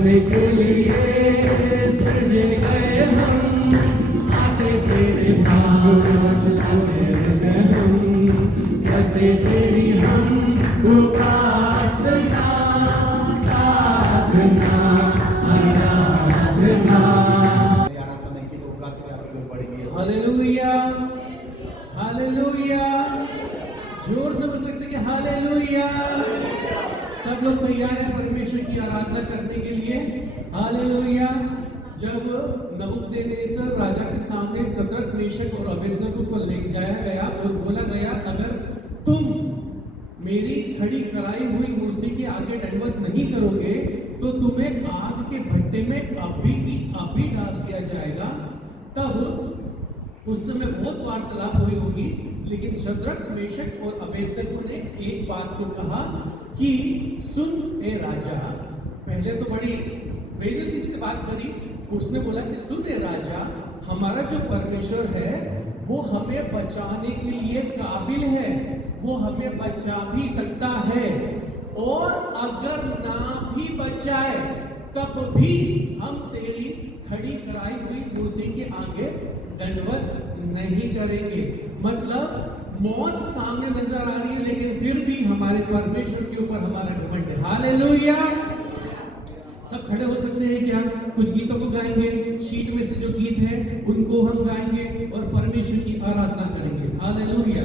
नाचने के लिए सजे गए हम, आते तेरे भाव नाचते हम, करते तेरी हम उपासना साधना आराधना। हालेलुया हालेलुया, जोर से बोल सकते कि हालेलुया। सब लोग तैयार हैं परमेश्वर की आराधना करने के लिए। हालेलुया। जब नबूकदनेस्सर राजा के सामने सदरक मेशक और अबेदनगो को ले जाया गया और बोला गया, अगर तुम मेरी खड़ी कराई हुई मूर्ति के आगे दंडवत नहीं करोगे तो तुम्हें आग के भट्टे में अभी की अभी डाल दिया जाएगा। तब उस समय बहुत वार्तालाप हुई होगी, लेकिन सदरक मेशक और अबेदनगो ने एक बात को कहा कि सुन ए राजा। पहले तो बड़ी बेइज्जती से बात करी, उसने बोला कि सुन ए राजा, हमारा जो परमेश्वर है वो हमें बचाने के लिए काबिल है, वो हमें बचा भी सकता है, और अगर ना भी बचाए तब भी हम तेरी खड़ी कराई हुई मूर्ति के आगे दंडवत नहीं करेंगे। मतलब मौत सामने नजर आ रही है, लेकिन फिर भी हमारे परमेश्वर के ऊपर हमारा घमंड है। हालेलुया। सब खड़े हो सकते हैं क्या? कुछ गीतों को गाएंगे, शीट में से जो गीत है उनको हम गाएंगे और परमेश्वर की आराधना करेंगे। हालेलुया।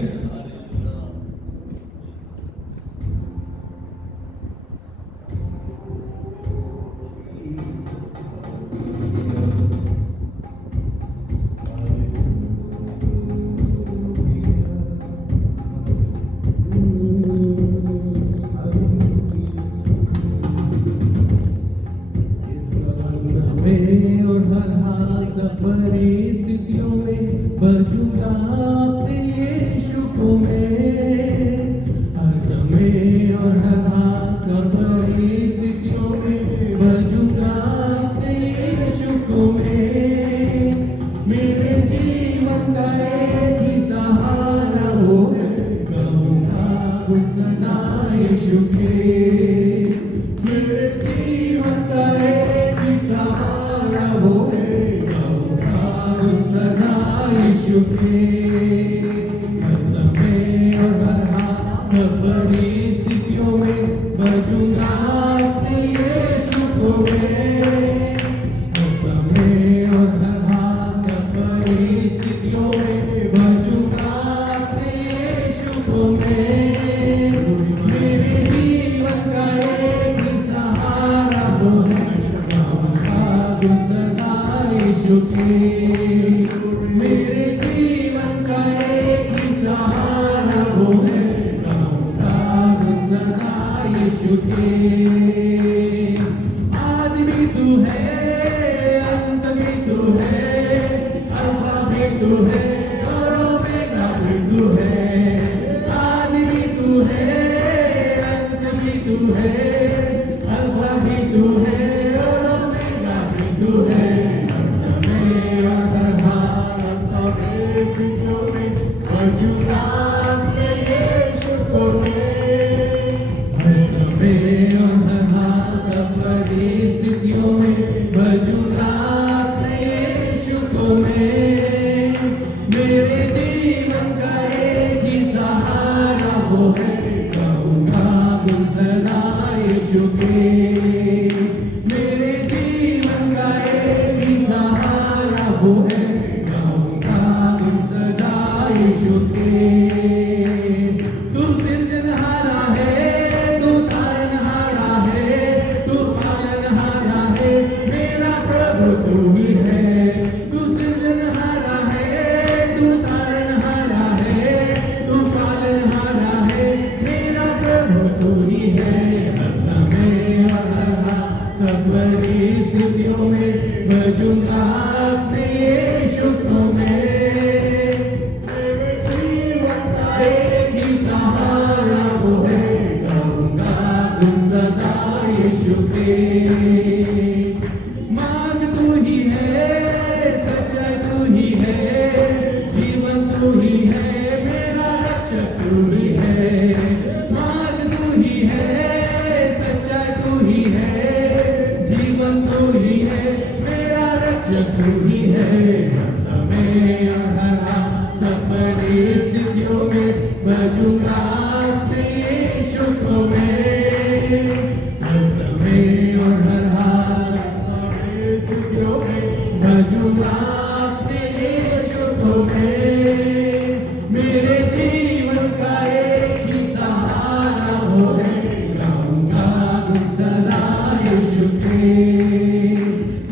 परिस्थितियों में बजूंगा अपने यीशु को मैं, हर समय और हर हाल सब परिस्थितियों में बजूंगा अपने यीशु को मैं। मेरे जीवन का एक ही सहारा वो है, कहूँगा गुण सदा यीशु के। मेरे जीवन का एक ही सहारा वो है, सदा यीशु के। हर समय और हर हाल सब परिस्थितियों में बजूंगा अपने यीशु को मैं। हर समय और हर हाल सब परिस्थितियों में बजूंगा अपने यीशु को मैं। मेरे जीवन का एक ही सहारा वो है, कहूँगा गुण सदा यीशु के। मेरे जीवन का एक ही सहारा वो है, कहूँगा गुण सदा यीशु के। आदि भी तू है, अंत भी तू है, अल्फा भी तू है और ओमेगा भी तू है। आदि भी तू है, अंत भी तू है, अल्फा भी तू है और ओमेगा भी तू है। हर समय और हर हाल परिस्थितियों में बजूंगा अपने यीशु को मैं। हर समय और हर हाल सब परिस्थितियों में बजूंगा अपने यीशु को मैं। मेरे जीवन का एक ही सहारा वो है, कहूँगा गुण सदा यीशु के। मेरे जीवन का एक ही सहारा वो है, यीशु के। तू सृजनहारा है, तू तारनहारा है, तू पालनहारा है, मेरा प्रभु तू ही है। तू सृजनहारा है, तू तारनहारा है, तू पालनहारा है, मेरा प्रभु तू ही है। हर समय और हर हाल सब परिस्थितियों में बजूंगा अपने यीशु को मैं। मार्ग तू ही है, सच्चाई तू ही है, जीवन तू ही है, मेरा रक्षक तू ही है। मार्ग तू ही है, सच्चाई तू ही है, जीवन जीवन तू ही है, मेरा रक्षक तू ही है। हर समय और हर हाल सब परिस्थितियों में बजूंगा अपने यीशु को मैं। हर समय और हर हाल सब परिस्थितियों में बजूंगा अपने यीशु को मैं। मेरे जीवन का एक ही सहारा वो है, गाऊंगा गुण सदा यीशु के।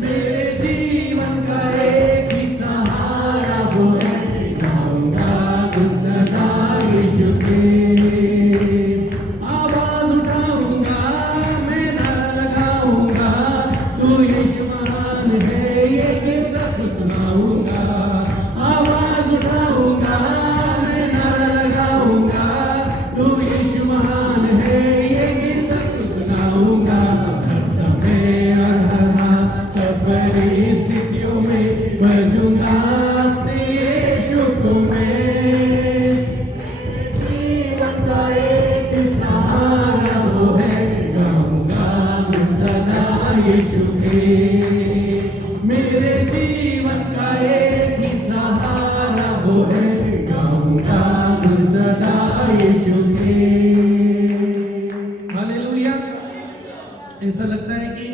मेरे जीवन का एक ही सहारा वो है, गाऊंगा गुण सदा यीशु के। आवाज उठाऊंगा मैं नारा लगाऊंगा, तू यीशु महान है ये गीत सब सुनाऊंगा। आवाज उठाऊंगा मैं नारा लगाऊंगा, तू यीशु महान है ये गीत सब सुनाऊंगा। हर समय और हर हाल सब परिस्थितियों में बजूंगा अपने यीशु को मैं। जीवन का एक सहारा वो है, गाऊंगा गुण सदा यीशु के। मेरे जीवन का एक ही सहारा वो है, गाऊंगा गुण सदा यीशु के। हालेलुया। ऐसा लगता है कि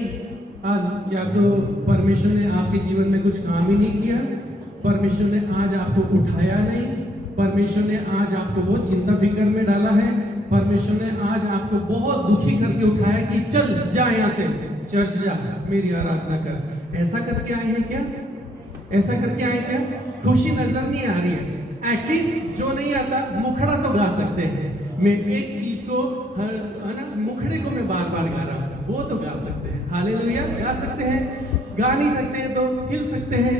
आज या तो परमेश्वर ने आपके जीवन में कुछ काम ही नहीं किया, परमेश्वर ने आज आपको उठाया नहीं, परमेश्वर ने आज आपको बहुत चिंता फिक्र में डाला है, परमेश्वर ने आज आपको बहुत दुखी करके उठाया कि चल जा यहाँ से, चर्च जा, मेरी आराधना कर। ऐसा करके आए हैं क्या? ऐसा करके आए क्या? खुशी नजर नहीं आ रही है। एटलीस्ट जो नहीं आता मुखड़ा तो गा सकते हैं। मैं एक चीज को है ना, मुखड़े को मैं बार बार गा रहा हूं, वो तो गा सकते हैं। हालेलुया। गा सकते हैं, गा नहीं सकते हैं तो हिल सकते हैं,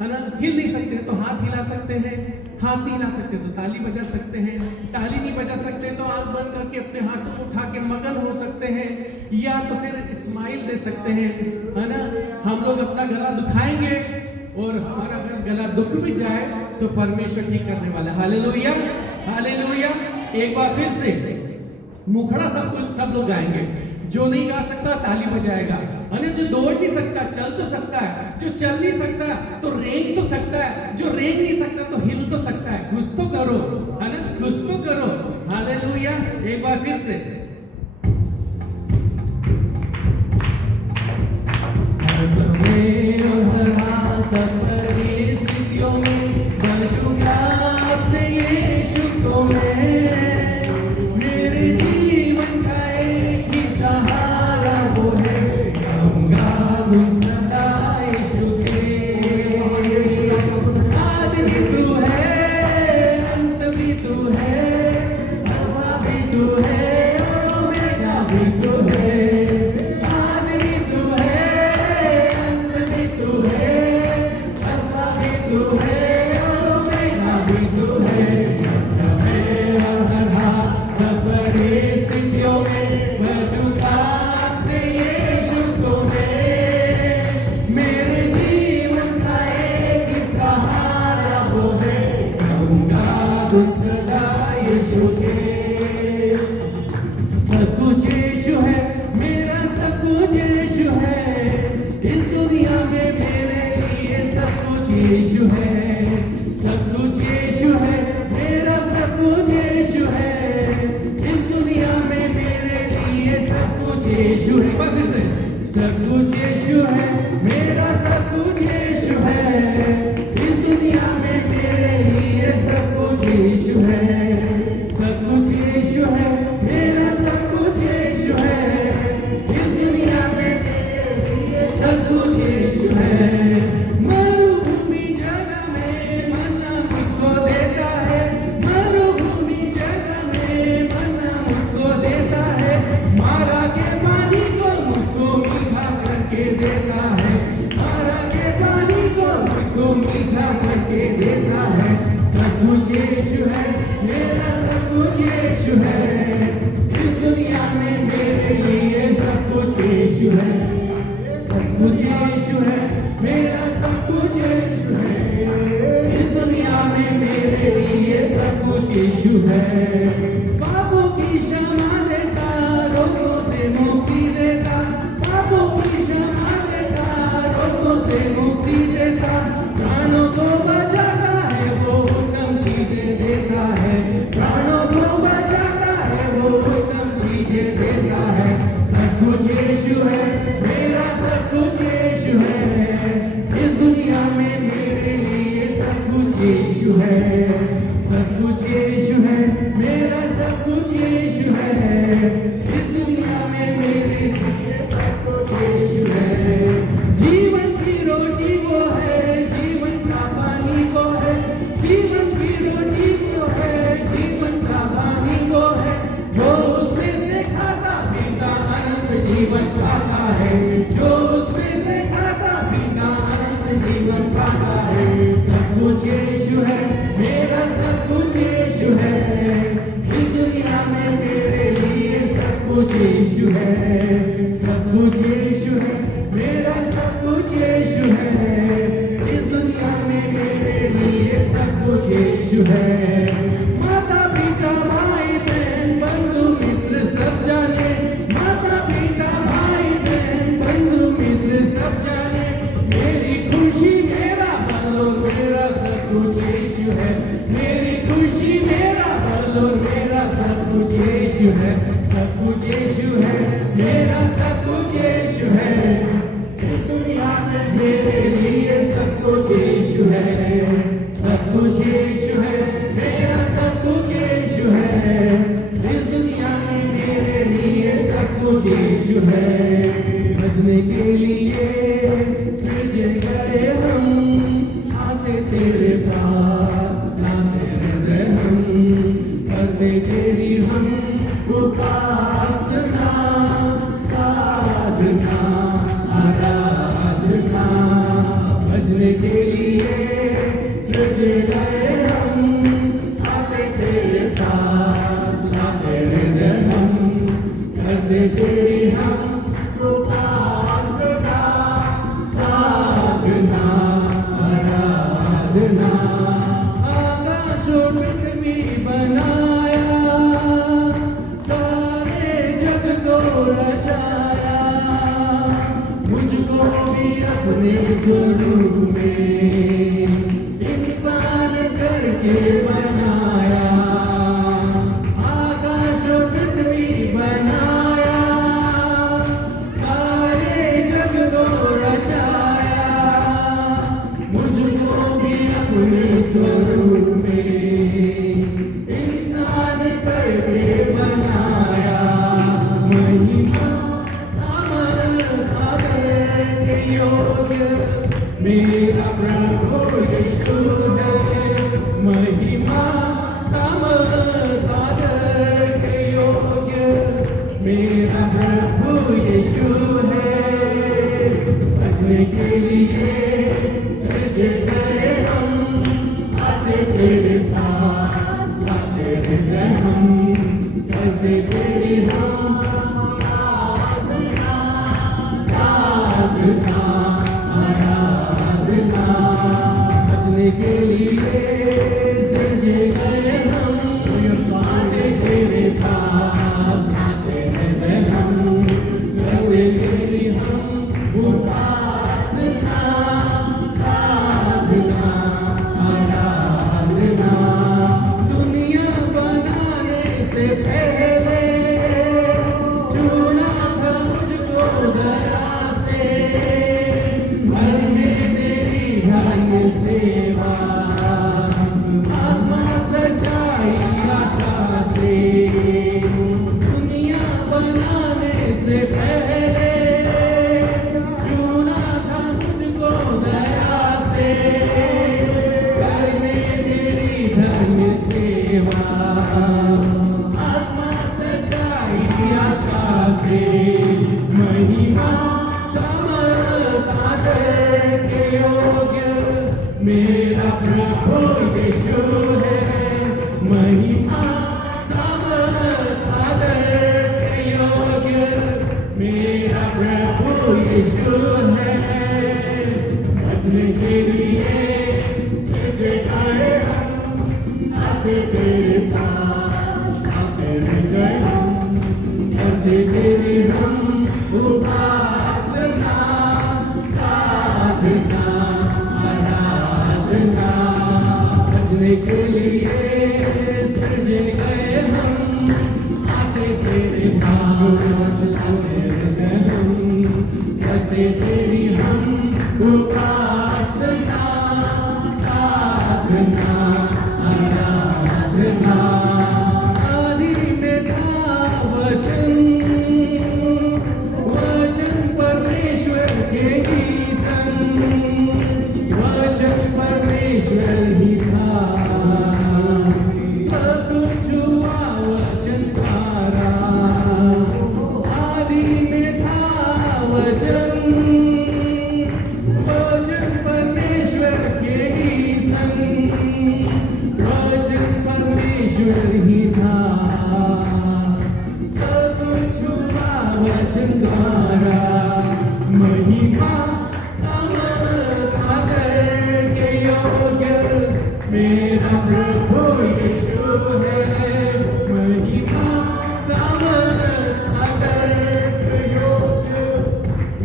है ना। हिल नहीं सकते हैं तो हाथ हिला सकते हैं, हाथ नहीं हिला सकते तो ताली बजा सकते हैं, ताली नहीं बजा सकते तो आंख बंद करके अपने हाथों को उठा के मगन हो सकते हैं, या तो फिर स्माइल दे सकते हैं, है ना। हम लोग अपना गला दुखाएंगे और हमारा अगर गला दुख भी जाए तो परमेश्वर ठीक करने वाला। Hallelujah, hallelujah. एक बार फिर से मुखड़ा सब लोग गाएंगे। जो नहीं गा सकता ताली बजाएगा, है जो दौड़ नहीं सकता चल तो सकता है, जो चल नहीं सकता तो रेंग तो सकता है, जो रेंग नहीं सकता तो हिल तो सकता है। कुछ तो करो, है ना, कुछ तो करो। हालेलुया। एक बार फिर से हर समय और हर हाल सब परिस्थितियों में बजूंगा अपने यीशु को मैं। मेरे जीवन का एक ही सहारा वो है, गाऊंगा गुण सदा यीशु के। आदि भी तू है, अंत भी तू है, अल्फा भी तू है, ओमेगा भी तू है। आदि भी तू है, अंत भी तू है, अल्फा भी तू है, ओमेगा भी तू है। समय और हर हाल सब परिस्थितियों में बजूंगा अपने यीशु को मैं। मेरे जीवन का एक ही सहारा वो है, गाऊंगा गुण सदा यीशु के। सब कुछ यीशु है, मेरा सब कुछ यीशु है, इस दुनिया में मेरे लिए सब कुछ यीशु है। सब कुछ यीशु है, मेरा सब कुछ यीशु है, इस दुनिया में मेरे लिए सब कुछ यीशु है। बात से सब कुछ यीशु है, मेरा सब कुछ यीशु है, इस दुनिया में मेरे लिए सब कुछ यीशु है। सब कुछ यीशु है, मेरा सब कुछ यीशु है, इस दुनिया में मेरे लिए सब कुछ यीशु है। मरुभूमि जगह में मन्ना मुझको देता है, मरुभूमि जगह में मन्ना मुझको देता है, मारा के पानी को मुझको मीठा करके देता है, मारा के पानी को मुझको मीठा करके देता है। सब कुछ यीशु है, मेरा सब कुछ यीशु है, इस दुनिया में मेरे लिए सब कुछ यीशु है। सब कुछ यीशु है, मेरा सब कुछ यीशु है, इस दुनिया में मेरे लिए सब कुछ यीशु है। पापों की क्षमा देता, रोगों से मुक्ति देता, पापों की क्षमा लिए सृजे गए हम, आते तेरे पास लाते हृदय हम, करते तेरी हम उपासना, साधना आराधना। भजने के लिए सृजे गए हम, आते तेरे पास लाते हृदय हम, करते तेरी हम उपासना, साधना आराधना। आकाश और पृथ्वी बनाया, सारे जग को रचाया, मुझको भी अपने स्वरूप में इंसान करके बनाया। आकाश और पृथ्वी बनाया, सारे जग को रचाया, मुझको भी अपने स्वरूप में इंसान करके बनाया। महिमा सामर्थ के योग्य मेरा प्रभु यीशु है। महिमा सामर्थ के योग्य मेरा प्रभु यीशु है। भजने के लिए सृजे गए हम, आते तेरे पास लाते हृदय हम, करते तेरी हम आराधना, साधना आराधना। भजने के लिए सृजे गए हम, आते तेरे पास लाते हृदय हम, करते तेरी हम उपासना, साधना आराधना। दुनिया बनाने से पहले चुना था मुझको दया से, भरने तेरी धन्य सेवा, आत्मा सच्चाई आशा से। दुनिया बनाने से पहले चुना था मुझको दया से, करने तेरी धन्य सेवा, आत्मा सच्चाई आशा से। महिमा समर्थ के योग्य मेरा प्रभु यीशु है। महिमा समर्थ के योग्य मेरा प्रभु यीशु है। भजने के लिए सृजे गए हम, आते तेरे पास लाते हृदय हम, करते तेरी हम उपासना, साधना आराधना। भजने के लिए सृजे गए हम, आते तेरे पास लाते हृदय हम, करते तेरी हम उपासना, साधना आराधना। आदि में था वचन, वचन परमेश्वर के ही सन, वचन परमेश्वर ही था, सब कुछ हुआ वचन द्वारा। आदि में था वचन, वचन परमेश्वर के ही सन, वचन परमेश्वर ही था, सब कुछ हुआ वचन द्वारा। महिमा समर्थ के योग्य मेरा प्रभु यीशु है। महिमा समर्थ के योग्य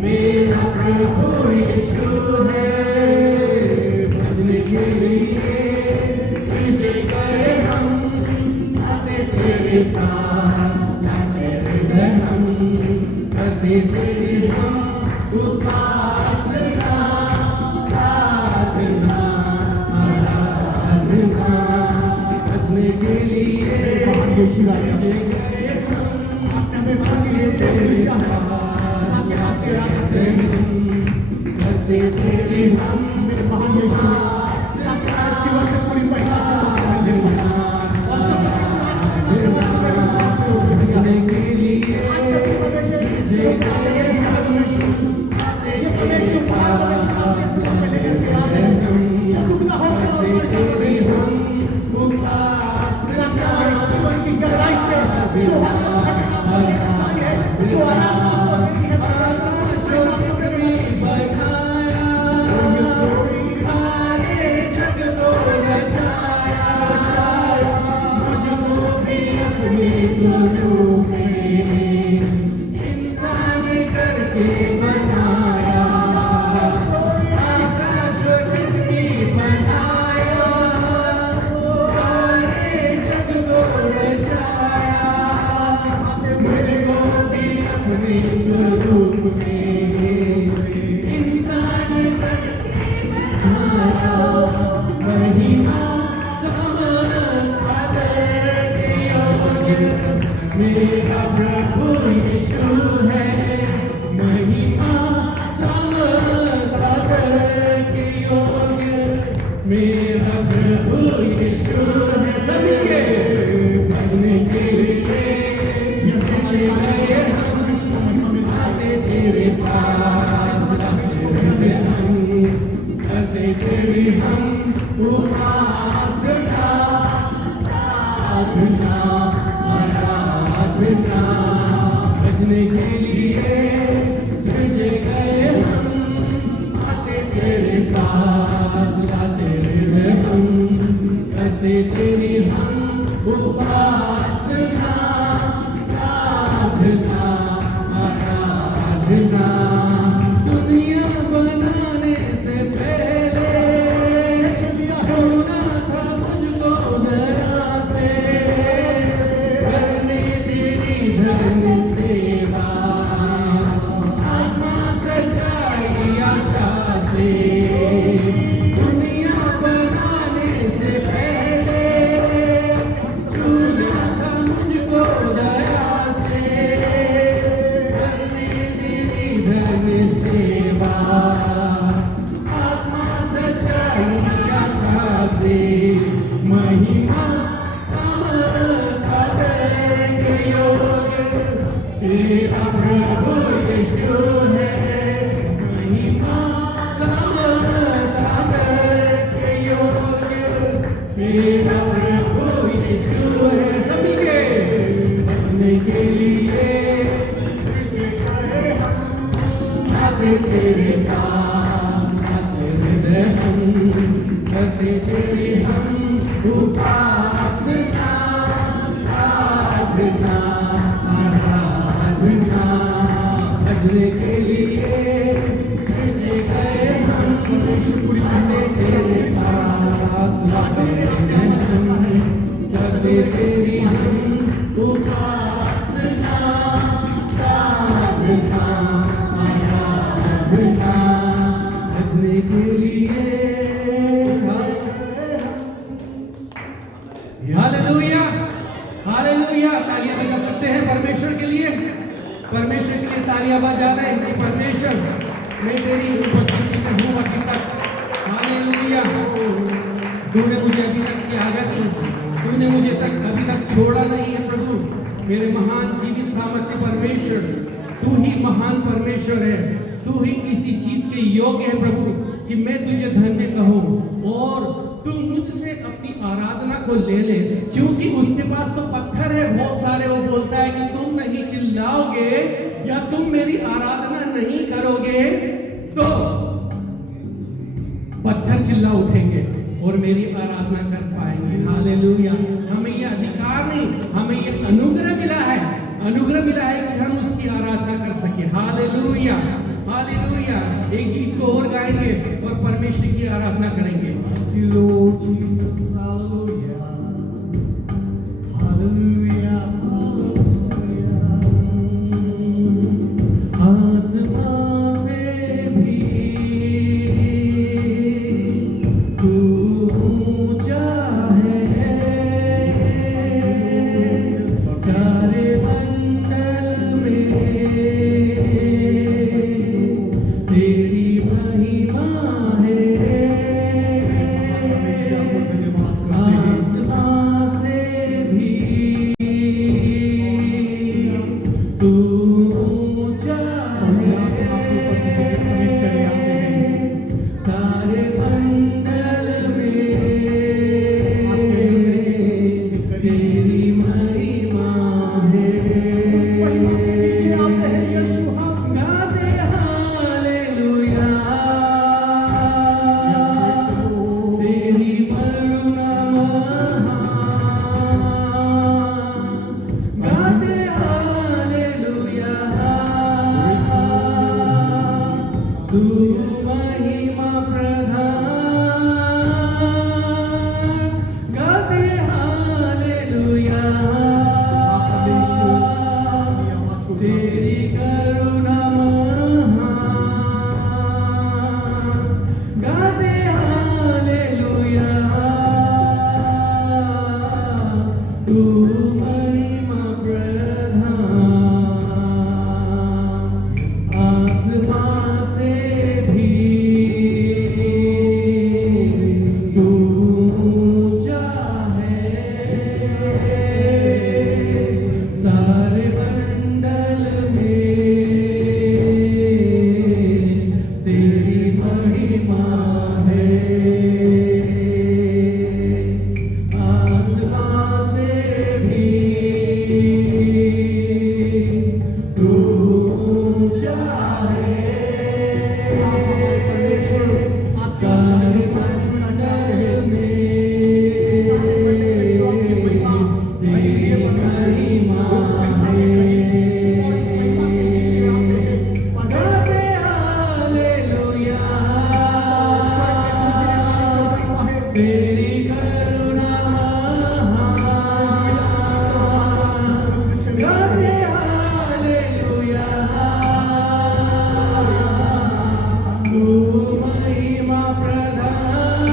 मेरा प्रभु यीशु है। भजने के लिए सृजे गए हम, आते तेरे पास लाते हृदय हम, करते तेरी हम उपासना, साधना आराधना। भजने के लिए सृजे गए हम, आते तेरे पास लाते हृदय हम, करते तेरे हम मेरे महान यीशु आपके हमारे जीवन से पूरी महिमा से मंदिर में और जो यीशु भजने के लिए आज तक परमेश्वर जो आपने ये दिया है परमेश्वर ये परमेश्वर महान परमेश्वर आपने सब में लेकर के आ गए ये दुगना होकर और बढ़ जाए परमेश्वर हमारे जीवन की गहराई से जो हम थकान को लेकर चाहिए जो आराम आपको देती है परमेश्वर जो आपको देने वाली सारे जग को बचाया मुझको भी अपने स्वरूप में इंसान करके बनाया आकाश पृथ्वी बनाया सारे जग को बचाया मुझको भी अपने स्वरूप में इंसान करके बनाया महिमा समर्पण के योग्य मेरा प्रभु यीशु है महिमा समर्पण के योग्य मेरा प्रभु यीशु है सभी के भजने के लिए जिसने गए हम आते तेरे पास करते तेरे हम उपासना साधना आराधना भजने के लिए सजे गए हम आते तेरे पास लाते हुए हम करते तेरी हम उपासना साधना आराधना दुनिया बनाने से पहले चुना था मुझको दया से करने तेरी धर्म सेवा आत्मा सच्चाई आशा से दुनिया बनाने से पहले चुना था मुझको दया से करने तेरी धर्म सेवा आत्मा सच्चाई आशा से महिमा समर्पण के योग्य तेरा प्रभु यीशु है महिमा समर्पण के योग्य तेरा प्रभु यीशु है सभी के भजने के लिए आते तेरे पास आते हृदय हम करते तेरे हम उपासना साधना आराधना भजने के लिए सजे गए हम आते तेरे पास आते हृदय हम करते तेरी हम उपासना साधना भजने के लिए हालेलुया हालेलुया तालियां बजा सकते हैं परमेश्वर के लिए तालियां बजा रहे हैं कि परमेश्वर मैं तेरी उपस्थिति में हूँ अभी तक हालेलुया तूने मुझे अभी तक त्यागा नहीं तूने मुझे अभी तक छोड़ा नहीं है प्रभु मेरे महान जीवित सामर्थ्य परमेश्वर तू ही महान परमेश्वर है तू ही किसी चीज के योग्य है प्रभु कि मैं तुझे धन्य कहूं और तू मुझसे अपनी आराधना को ले ले क्योंकि उसके पास तो पत्थर है बहुत सारे वो बोलता है कि तुम नहीं चिल्लाओगे या तुम मेरी आराधना नहीं करोगे तो पत्थर चिल्ला उठेंगे और मेरी आराधना कर पाएंगे हालेलुया हमें ये अधिकार नहीं हमें ये अनुग्रह मिला है कि हम उसकी आराधना कर सके हालेलुया हालेलुया एक गीत को और गाएंगे और परमेश्वर की आराधना करेंगे Lord Jesus, hallelujah, hallelujah, hallelujah. आसमां से भी तू ऊंचा है सारे मंडल में तेरी महिमा तू महिमा प्रधान गाते हालेलुया तेरी करुणा महान गाते हालेलुया तू महिमा प्रधान आसमां से भी तू ऊंचा है सारे मंडल में तेरी महिमा है आसमां से भी तू ऊंचा है सारे मंडल में तेरी महिमा है गाते हालेलुया तेरी करुणा महान गाते हालेलुया तू महिमा प्रधान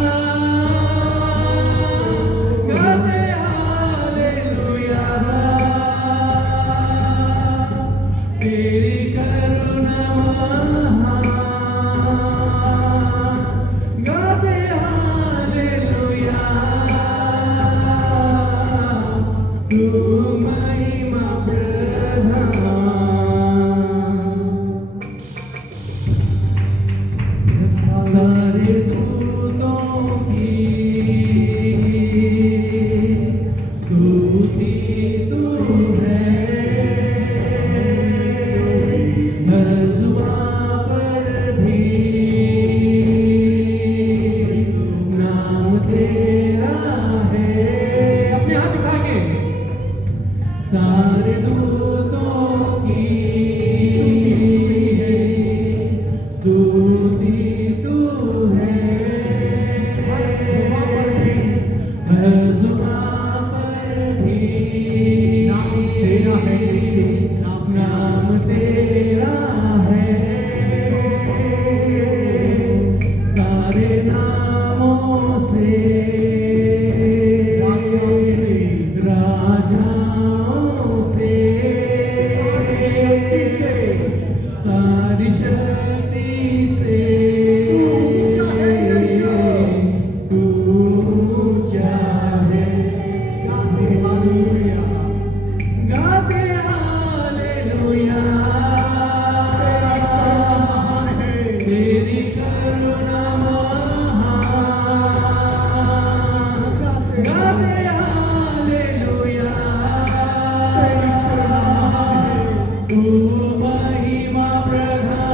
गाते हालेलुया तेरी करुणा महान गाते हालेलुया तू महिमा प्रधान सारे दूतों की स्तुति तू है हज़ुआ पर भी नाम तेरा है अपने हाथ उठा के सारे दूतों की स्तुति तू है हज़ुआ पर भी नाम तेरा है सारे नामों से राजाओं से सारी शक्ति से तू ऊंचा है गाते हालेलुया तेरी करुणा महान गाते हालेलुया तू महिमा प्रधान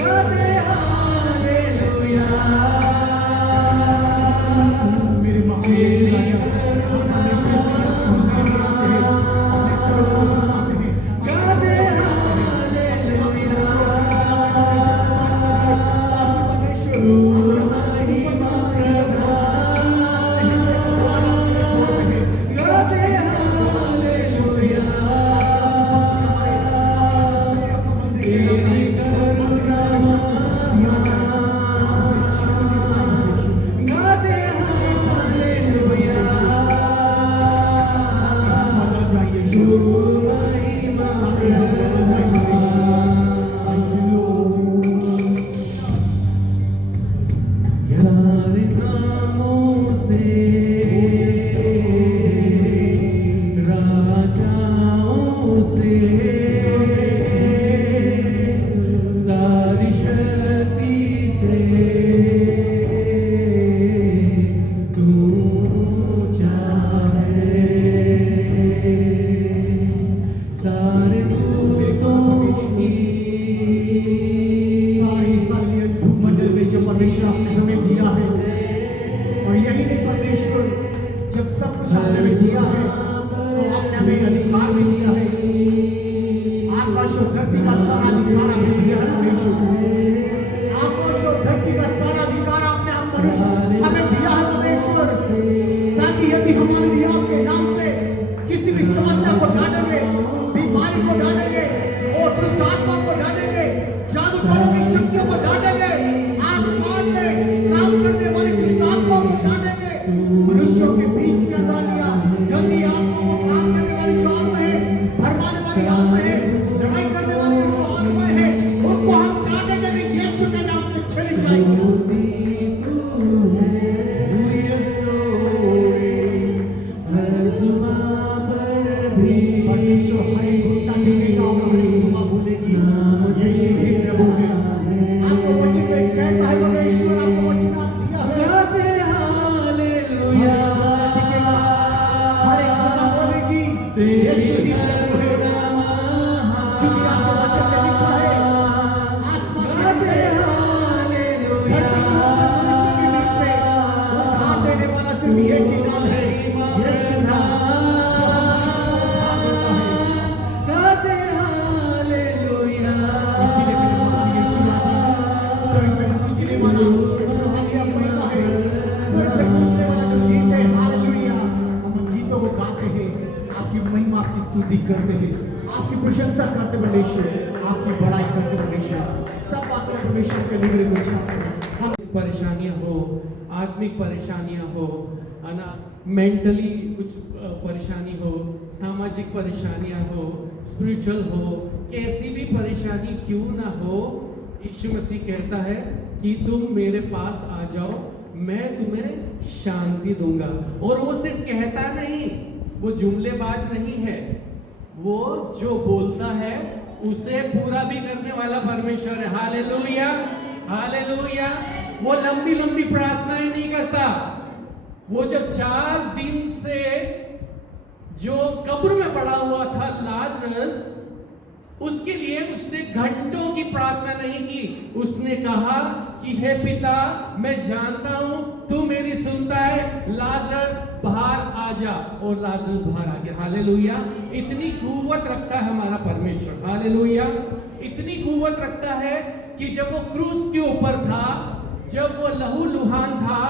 गाते हालेलुया गाते हालेलुया तू महिमा प्रधान गाते हालेलुया तेरी करुणा महान गाते हालेलुया तू महिमा सारे नामों से राजाओं से सारा अधिकार आपने दिया है परमेश्वर। आकाश और धरती का सारा अधिकार आपने हमें दिया है परमेश्वर, ताकि यदि हम आपके नाम से किसी भी समस्या को डालेंगे, बीमारी को डालेंगे और दुष्ट आत्मा को डालेंगे, जादूगरों की शक्तियों को डालेंगे, आसमान में काम करने वाली दुष्ट आत्माओं को डालेंगे, मनुष्यों के बीच की अदालियां, गंदी आत्माओं को काम करने वाली जो आत्मा है, भरमाने वाली आत्मा है, लड़ाई करने वाली जो आत्मा है, उनको हम डालेंगे भी यीशु के नाम से चली जाएगी। परमेश्वर हर एक घुटना टेकेगा और हर एक जुबान बोलेगी यीशु ही प्रभु है। आपको वचन में कहता है परमेश्वर, आपको वचन आप दिया है, हालेलुया, हर एक जुबान बोलेगी यीशु ही प्रभु है, क्योंकि आपके वचन में लिखा है आसमान के नीचे, धरती के ऊपर, मनुष्य के बीच में उद्धार देने वाला सिर्फ एक ही नाम है, यीशु नाम, जो हम मनुष्य को उद्धार देता है। इसीलिए मेरे बाप यीशु राजा स्वर्ग में पूजने वाला जो हालेलुया कहता है, स्वर्ग में पूजने वाला जो गीत है हालेलुया, हम उन गीतों को गाते हैं, आपकी महिमा, आपकी स्तुति करते हैं, आपकी प्रशंसा करते परमेश्वर, आपकी बड़ाई करते परमेश्वर, सब बातें परमेश्वर के निगरे को चाहते हैं। हम परेशानियां हो, आत्मिक परेशानियां हो, है ना, मेंटली कुछ परेशानी हो, सामाजिक परेशानियां हो, स्पिरिचुअल हो, कैसी भी परेशानी क्यों ना हो, यीशु मसीह कहता है कि तुम मेरे पास आ जाओ, मैं तुम्हें शांति दूंगा। और वो सिर्फ कहता नहीं, वो जुमलेबाज नहीं है, वो जो बोलता है उसे पूरा भी करने वाला परमेश्वर है। Hallelujah, hallelujah. वो लंबी लंबी प्रार्थनाएं नहीं करता। वो जब 4 दिन से जो कब्र में पड़ा हुआ था लाजरस, उसके लिए उसने घंटों की प्रार्थना नहीं की। उसने कहा कि हे पिता, मैं जानता हूं तू मेरी सुनता है, लाजरस बाहर आ जा, और लाजरस बाहर आ गया। हालेलुया। इतनी कुव्वत रखता है हमारा परमेश्वर। हालेलुया। इतनी कुव्वत रखता है कि जब वो क्रूस के ऊपर था, जब वो लहू लुहान था,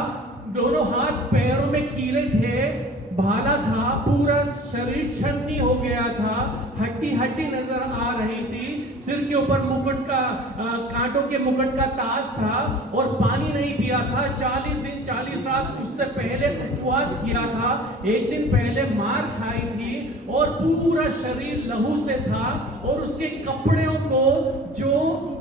दोनों हाथ पैरों में कीले थे, भाला था, पूरा शरीर छन्नी हो गया था, हड्डी हड्डी नजर आ रही थी, सिर के ऊपर मुकुट का कांटों के मुकुट का ताज था, और पानी नहीं पिया था। 40 दिन 40 रात उससे पहले उपवास किया था, एक दिन पहले मार खाई थी, और पूरा शरीर लहू से था, और उसके कपड़ों को जो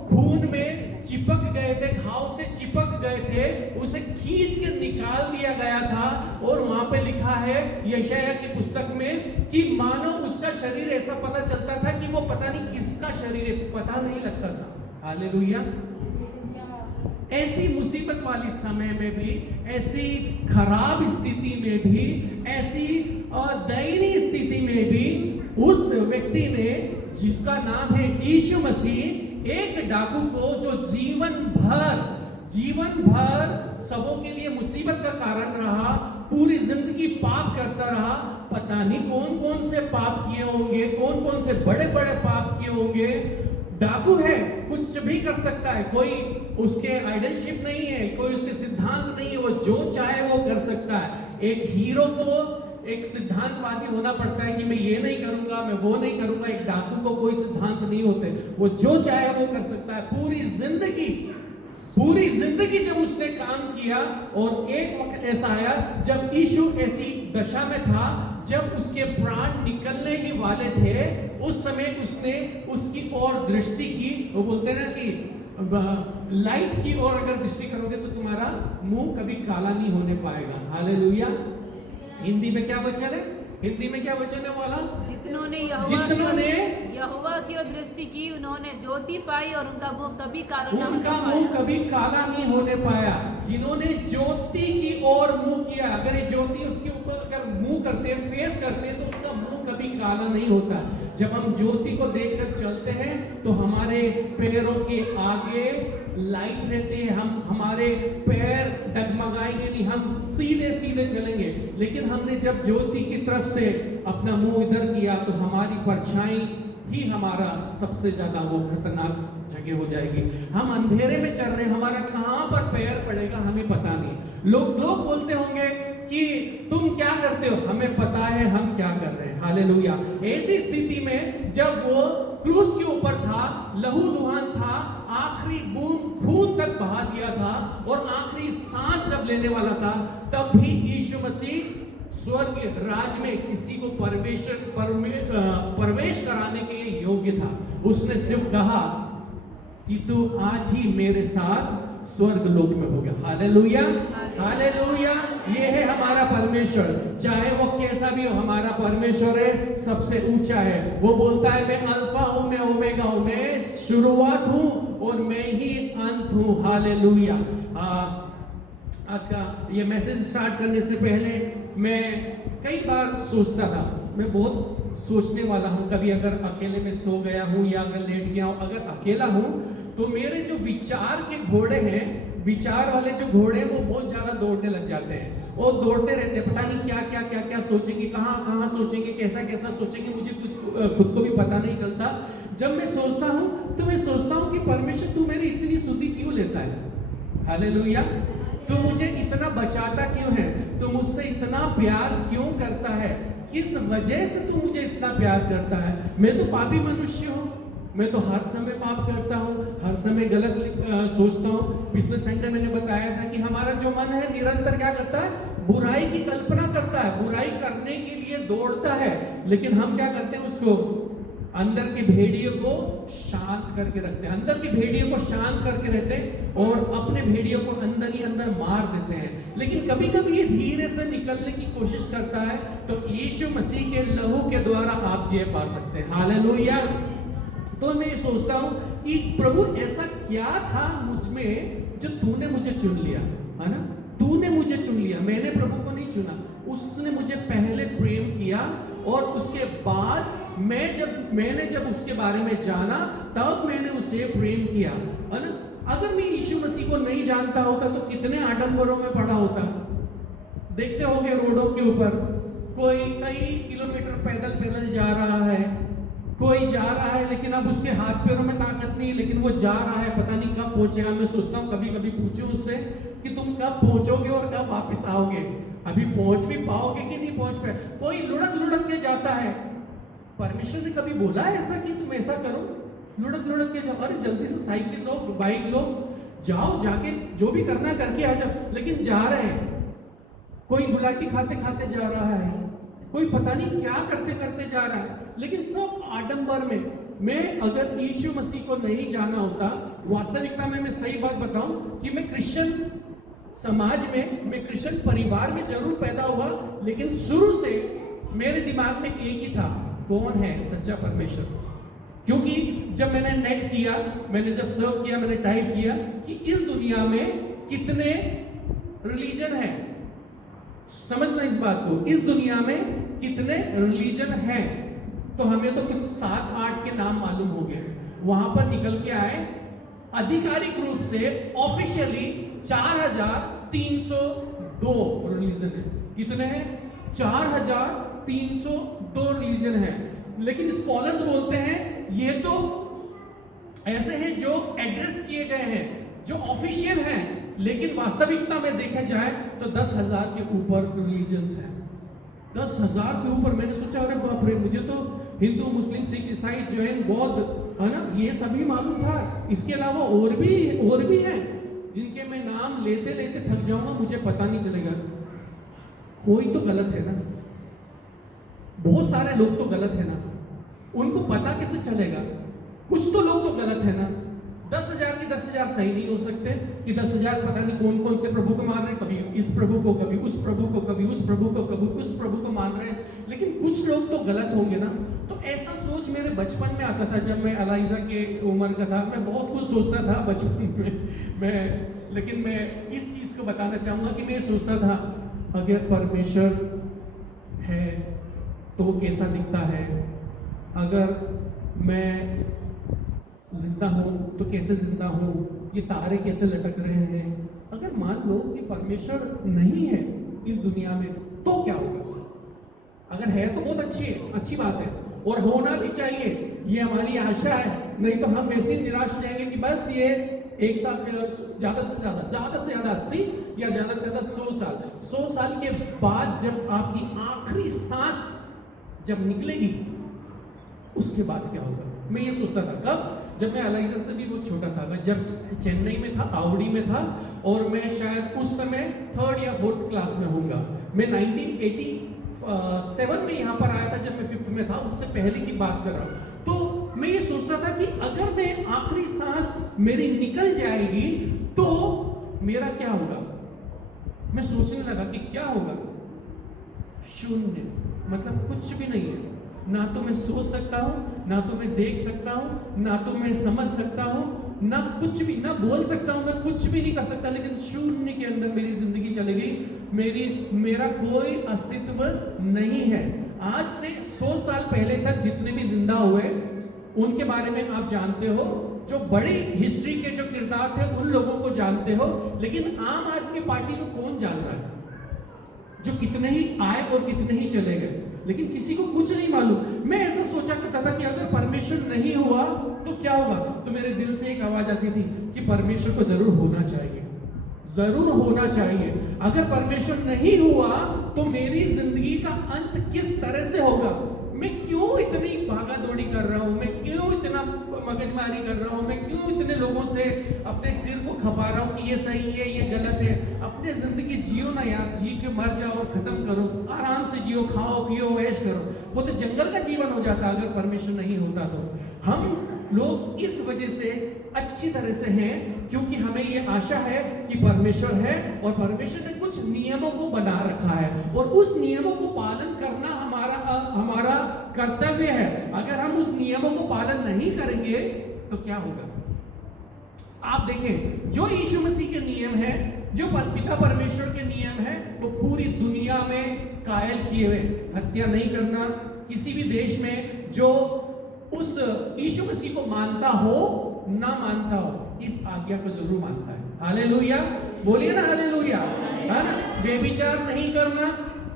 खून में चिपक गए थे, घाव से चिपक गए थे, उसे खींच के निकाल दिया गया था। और वहां पे लिखा है यशायाह की पुस्तक में कि मानो उसका शरीर ऐसा पता चलता था कि वो पता नहीं किसका शरीर है, पता नहीं लगता था। हालेलुया। ऐसी मुसीबत वाली समय में भी, ऐसी खराब स्थिति में भी, ऐसी दयनीय स्थिति में भी, उस व्यक्ति ने, जिसका नाम है यीशु मसीह, एक डाकू को जो जीवन भर सबों के लिए मुसीबत का कारण रहा, पूरी जिंदगी पाप करता रहा, पता नहीं कौन कौन से पाप किए होंगे, कौन कौन से बड़े बड़े पाप किए होंगे। डाकू है, कुछ भी कर सकता है, कोई उसके आइडलशिप नहीं है, कोई उसके सिद्धांत नहीं है, वो जो चाहे वो कर सकता है। एक हीरो को एक सिद्धांतवादी होना पड़ता है कि मैं ये नहीं करूंगा, मैं वो नहीं करूंगा। एक डाकू को कोई सिद्धांत नहीं होते, वो जो चाहे वो कर सकता है। पूरी जिंदगी जब उसने काम किया, और एक वक्त ऐसा आया जब यीशु ऐसी दशा में था, जब उसके प्राण निकलने ही वाले थे, उस समय उसने उसकी ओर दृष्टि की। वो बोलते हैं ना कि लाइट की ओर अगर दृष्टि करोगे तो तुम्हारा मुंह कभी काला नहीं होने पाएगा। हालेलुया। हिंदी में क्या वचन है? हिंदी में क्या वचन है वाला? जितनों ने यहोवा की ओर दृष्टि की, उन्होंने ज्योति पाई, और उनका मुंह कभी काला नहीं होने पाया। जिन्होंने ज्योति की ओर मुंह किया, अगर ये ज्योति उसके ऊपर अगर मुंह करते हैं, फेस करते हैं, तो उसका मुंह कभी काला नहीं होता। जब हम ज्योति को देखकर चलते हैं तो हमारे पैरों के आगे लाइट रहते हैं, हमारे पैर डगमगाएंगे नहीं, हम सीधे सीधे चलेंगे। लेकिन हमने जब ज्योति की तरफ से अपना मुंह इधर किया तो हमारी परछाई ही हमारा सबसे ज्यादा वो खतरनाक जगह हो जाएगी। हम अंधेरे में चल रहे हैं, हमारा कहां पर पैर पड़ेगा हमें पता नहीं। लोग बोलते होंगे कि तुम क्या करते हो, हमें पता है हम क्या कर रहे हैं। हालेलुया। ऐसी स्थिति में जब वो क्रूस के ऊपर था, लहू लुहान था, आखिरी बूंद खून तक बहा दिया था और आखिरी सांस जब लेने वाला था, तब भी यीशु मसीह स्वर्ग राज में किसी को प्रवेश कराने के लिए योग्य था। उसने सिर्फ कहा कि तू आज ही मेरे साथ स्वर्ग लोक में हो गया। Hallelujah, hallelujah. ये है हमारा परमेश्वर, चाहे वो कैसा भी हो, हमारा परमेश्वर है, सबसे ऊंचा है। वो बोलता है मैं अल्फा हूं, मैं ओमेगा हूं, मैं शुरुआत हूं और मैं ही अंत हूं। हालेलुया। आज का ये मैसेज स्टार्ट करने से पहले मैं कई बार सोचता था, मैं बहुत सोचने वाला हूं, कभी अगर अकेले में सो गया हूं या अगर लेट गया हूं, अगर अकेला हूं तो मेरे जो विचार के घोड़े हैं, विचार वाले जो घोड़े हैं, वो बहुत ज्यादा दौड़ने लग जाते हैं और दौड़ते रहते हैं। पता नहीं क्या सोचेंगे, कहां सोचेंगे, कैसा सोचेंगे, मुझे कुछ खुद को भी पता नहीं चलता। जब मैं सोचता हूं तो मैं सोचता हूं कि परमेश्वर तू मेरी इतनी सुधि क्यों लेता है। हालेलुया। तू मुझे इतना बचाता क्यों है, तू मुझसे इतना प्यार क्यों करता है, किस वजह से तू मुझे इतना प्यार करता है। मैं तो पापी मनुष्य हूं, मैं तो हर समय पाप करता हूँ, हर समय गलत सोचता हूँ। पिछले संडे मैंने बताया था कि हमारा जो मन है निरंतर क्या करता है, बुराई की कल्पना करता है, बुराई करने के लिए दौड़ता है। लेकिन हम क्या करते हैं, उसको अंदर के भेड़ियों को शांत करके रखते हैं, अंदर के भेड़ियों को शांत करके रहते हैं और अपने भेड़ियों को अंदर ही अंदर मार देते हैं। लेकिन कभी कभी ये धीरे से निकलने की कोशिश करता है, तो यीशु मसीह के लहू के द्वारा आप जय पा सकते हैं। हालेलुया। तो मैं सोचता हूं कि प्रभु ऐसा क्या था मुझ में जो तूने मुझे चुन लिया, है ना। तूने मुझे चुन लिया, मैंने प्रभु को नहीं चुना। उसने मुझे पहले प्रेम किया और उसके बाद मैंने जब उसके बारे में जाना, तब मैंने उसे प्रेम किया, है ना। अगर मैं यीशु मसीह को नहीं जानता होता तो कितने आडंबरों में पड़ा होता। देखते होंगे रोडों के ऊपर कोई कई किलोमीटर पैदल जा रहा है, कोई जा रहा है लेकिन अब उसके हाथ पैरों में ताकत नहीं, लेकिन वो जा रहा है, पता नहीं कब पहुंचेगा। मैं सोचता हूँ कभी कभी पूछूं उससे कि तुम कब पहुंचोगे और कब वापस आओगे, अभी पहुंच भी पाओगे कि नहीं पहुंच पाए। कोई लुढ़क के जाता है। परमेश्वर ने कभी बोला है ऐसा कि तुम ऐसा करो, लुढ़क के जाओ। अरे जल्दी से साइकिल लो, बाइक लो, जाओ, जाके जो भी करना करके आ जाओ। लेकिन जा रहे हैं, कोई गुलाटी खाते जा रहा है, कोई पता नहीं क्या करते जा रहा है, लेकिन सब आडंबर में। मैं अगर यीशु मसीह को नहीं जाना होता, वास्तविकता में मैं सही बात बताऊं कि मैं क्रिश्चियन समाज में, मैं क्रिश्चियन परिवार में जरूर पैदा हुआ, लेकिन शुरू से मेरे दिमाग में एक ही था, कौन है सच्चा परमेश्वर। क्योंकि जब मैंने नेट किया, मैंने जब सर्व किया, मैंने टाइप किया कि इस दुनिया में कितने रिलीजन है, समझना इस बात को, इस दुनिया में कितने रिलीजन हैं, तो हमें तो कुछ 7-8 के नाम मालूम हो गए। वहां पर निकल के आए आधिकारिक रूप से ऑफिशियली 4302 रिलीजन है। कितने हैं? 4302 रिलीजन है। लेकिन स्कॉलर्स बोलते हैं ये तो ऐसे हैं जो एड्रेस किए गए हैं, जो ऑफिशियल हैं, लेकिन वास्तविकता में देखा जाए तो 10,000 के ऊपर रिलीजन्स हैं। 10,000 के ऊपर। मैंने सोचा अरे बाप रे, मुझे तो हिंदू, मुस्लिम, सिख, ईसाई, जैन, बौद्ध, है ना, ये सभी मालूम था। इसके अलावा और भी हैं जिनके मैं नाम लेते थक जाऊंगा, मुझे पता नहीं चलेगा। कोई तो गलत है ना, बहुत सारे लोग तो गलत है ना, उनको पता कैसे चलेगा? कुछ तो लोग तो गलत है ना। 10,000 की 10,000 सही नहीं हो सकते कि 10,000 पता नहीं कौन से प्रभु को मान रहे हैं, कभी इस प्रभु को, कभी उस प्रभु को, कभी उस प्रभु को, कभी उस प्रभु को मान रहे हैं, लेकिन कुछ लोग तो गलत होंगे ना। तो ऐसा सोच मेरे बचपन में आता था। जब मैं अलाइजा के उम्र का था, मैं बहुत कुछ सोचता था बचपन में, लेकिन मैं इस चीज को बताना चाहूंगा कि मैं सोचता था अगर परमेश्वर है तो वो कैसा दिखता है, अगर मैं जिंदा हूं तो कैसे जिंदा हूं, ये तारे कैसे लटक रहे हैं। अगर मान लो कि परमेश्वर नहीं है इस दुनिया में तो क्या होगा? अगर है तो बहुत अच्छी बात है और होना भी चाहिए, ये हमारी आशा है, नहीं तो हम वैसे ही निराश हो जाएंगे कि बस ये एक साल में ज्यादा से ज्यादा 80 या ज्यादा से ज्यादा 100 साल के बाद जब आपकी आखिरी सांस जब निकलेगी उसके बाद क्या होगा। मैं ये सोचता था कब, जब मैं एलाइजा से भी बहुत छोटा था, मैं जब चेन्नई में था, आवड़ी में था, और मैं शायद उस समय 3rd या 4th क्लास में होऊंगा। मैं 1987 में यहाँ पर आया था जब मैं 5th में था, उससे पहले की बात कर रहा हूँ। तो मैं ये सोचता था कि अगर मैं आखिरी सांस मेरी निकल जाएगी तो मेरा क्या होगा। मैं सोचने लगा कि क्या होगा, शून्य, मतलब कुछ भी नहीं है। ना तो मैं सोच सकता हूं, ना तो मैं देख सकता हूं, ना तो मैं समझ सकता हूं, ना कुछ भी, ना बोल सकता हूं, मैं कुछ भी नहीं कर सकता। लेकिन शून्य के अंदर मेरी जिंदगी चली गई, मेरा कोई अस्तित्व नहीं है। आज से 100 साल पहले तक जितने भी जिंदा हुए उनके बारे में आप जानते हो, जो बड़ी हिस्ट्री के जो किरदार थे उन लोगों को जानते हो, लेकिन आम आदमी पार्टी को कौन जान रहा है, जो कितने ही आए और कितने ही चले गए, लेकिन किसी को कुछ नहीं मालूम। मैं ऐसा सोचा करता था कि अगर परमेश्वर नहीं हुआ तो क्या होगा। तो मेरे दिल से एक आवाज आती थी कि परमेश्वर को जरूर होना चाहिए, जरूर होना चाहिए। अगर परमेश्वर नहीं हुआ तो मेरी जिंदगी का अंत किस तरह से होगा। मैं क्यों इतनी भागा दौड़ी कर रहा हूं, मैं क्यों इतना मगजमारी कर रहा हूं, मैं क्यों इतने लोगों से अपने सिर को खपा रहा हूं कि ये सही है, ये गलत है। अपने जिंदगी जियो ना यार, जी के मर जाओ और खत्म करो, आराम से जियो, खाओ पियो ऐश करो। वो तो जंगल का जीवन हो जाता अगर परमेश्वर नहीं होता तो। हम लोग इस वजह से अच्छी तरह से हैं क्योंकि हमें ये आशा है कि परमेश्वर है और परमेश्वर ने कुछ नियमों को बना रखा है और उस नियमों को पालन करना हमारा कर्तव्य है। अगर हम उस नियमों को पालन नहीं करेंगे तो क्या होगा। आप देखें, जो यीशु मसीह के नियम है, जो पिता परमेश्वर के नियम है, वो पूरी दुनिया में कायल किए हुए। हत्या नहीं करना, किसी भी देश में जो उस यीशु मसीह को मानता हो ना मानता हो, इस आज्ञा को जरूर मानता है। हालेलुया, बोलिए ना हालेलुया, है ना। व्यभिचार नहीं करना,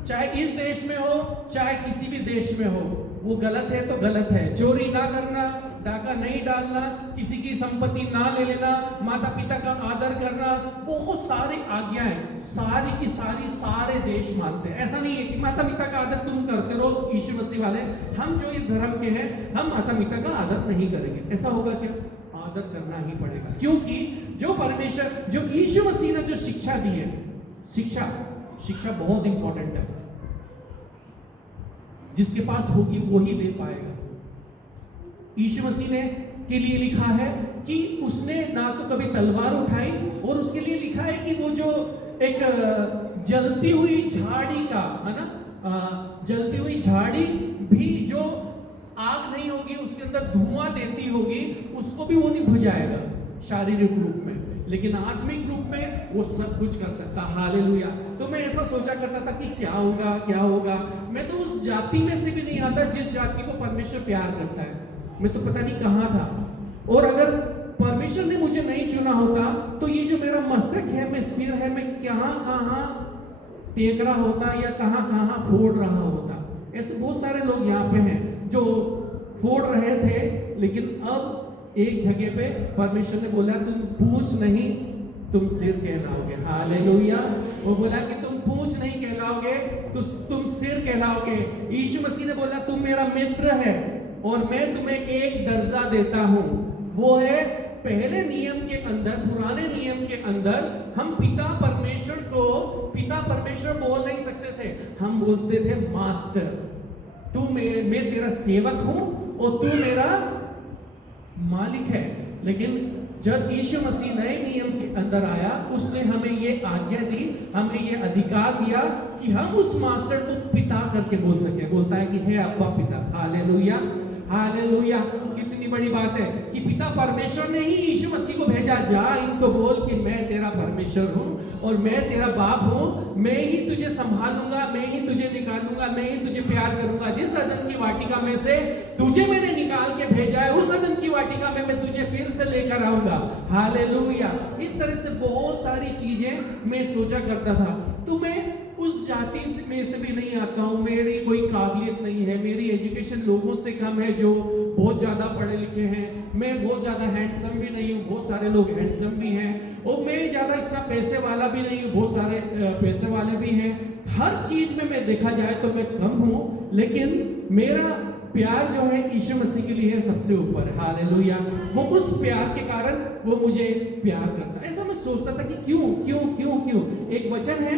चाहे इस देश में हो चाहे किसी भी देश में हो, वो गलत है तो गलत है। चोरी ना करना, डाका नहीं डालना, किसी की संपत्ति ना ले लेना, माता पिता का आदर करना, बहुत सारी आज्ञाएं सारी की सारी सारे देश मानते हैं। ऐसा नहीं है कि माता पिता का आदर तुम करते रहो यीशु मसीह वाले, हम जो इस धर्म के हैं हम माता पिता का आदर नहीं करेंगे। ऐसा होगा क्या? आदर करना ही पड़ेगा, क्योंकि जो परमेश्वर, जो यीशु मसीह ने जो शिक्षा दी है, शिक्षा बहुत इंपॉर्टेंट है। जिसके पास होगी वो ही दे पाएगा। यीशु मसीह ने के लिए लिखा है कि उसने ना तो कभी तलवार उठाई, और उसके लिए लिखा है कि वो जो एक जलती हुई झाड़ी का, है ना, जलती हुई झाड़ी भी जो आग नहीं होगी उसके अंदर धुआं देती होगी, उसको भी वो नहीं बुझाएगा शारीरिक रूप में, लेकिन आत्मिक रूप में वो सब कुछ कर सकता। हालेलुया। तो मैं ऐसा सोचा करता था कि क्या होगा। मैं तो उस जाति में से भी नहीं आता जिस जाति को परमेश्वर प्यार करता है। मैं तो पता नहीं कहाँ था, और अगर परमेश्वर ने मुझे नहीं चुना होता तो ये जो मेरा मस्तक है, मैं सिर है, मैं कहाँ टेक रहा होता या कहाँ फोड़ रहा होता। ऐसे बहुत सारे लोग यहाँ पे हैं जो फोड़ रहे थे, लेकिन अब एक जगह पे परमेश्वर ने बोला तुम पूंछ नहीं तुम सिर कहलाओगे। हालेलुया। वो बोला कि तुम पूंछ नहीं कहलाओगे तो तुम सिर कहलाओगे। यीशु मसीह ने बोला तुम मेरा मित्र है और मैं तुम्हें एक दर्जा देता हूं, वो है पहले नियम के अंदर, पुराने नियम के अंदर हम पिता परमेश्वर बोल नहीं सकते थे, हम बोलते थे मास्टर। मैं तेरा सेवक हूं और तू मेरा मालिक है। लेकिन जब यीशु मसीह नए नियम के अंदर आया, उसने हमें ये आज्ञा दी, हमें ये अधिकार दिया कि हम उस मास्टर को पिता करके बोल सके। बोलता है कि हे अब्बा पिता। Hallelujah, hallelujah. कितनी बड़ी बात है कि पिता परमेश्वर ने ही यीशु मसीह को भेजा, जा इनको बोल कि मैं तेरा परमेश्वर हूं और मैं तेरा बाप हूं, मैं ही तुझे संभालूंगा, मैं ही तुझे निकालूंगा, मैं ही तुझे प्यार करूंगा। जिस अदन की वाटिका में से तुझे मैंने निकाल के भेजा है, उस अदन की वाटिका में मैं तुझे फिर से लेकर आऊंगा। हालेलुया। इस तरह से बहुत सारी चीजें मैं सोचा करता था। तो मैं उस उस जाति में से भी नहीं आता हूँ, मेरी कोई काबिलियत नहीं है, मेरी एजुकेशन लोगों से कम है जो बहुत ज़्यादा पढ़े लिखे हैं, मैं बहुत ज़्यादा हैंडसम भी नहीं हूँ, बहुत सारे लोग हैंडसम भी हैं, और मैं ज़्यादा इतना पैसे वाला भी नहीं हूँ, बहुत सारे पैसे वाले भी हैं। हर चीज़ में मैं देखा जाए तो मैं कम हूँ, लेकिन मेरा प्यार जो है यीशु मसीह के लिए है सबसे ऊपर। हालेलुया। वो उस प्यार के कारण वो मुझे प्यार करता है। ऐसा मैं सोचता था कि क्यों क्यों क्यों क्यों। एक वचन है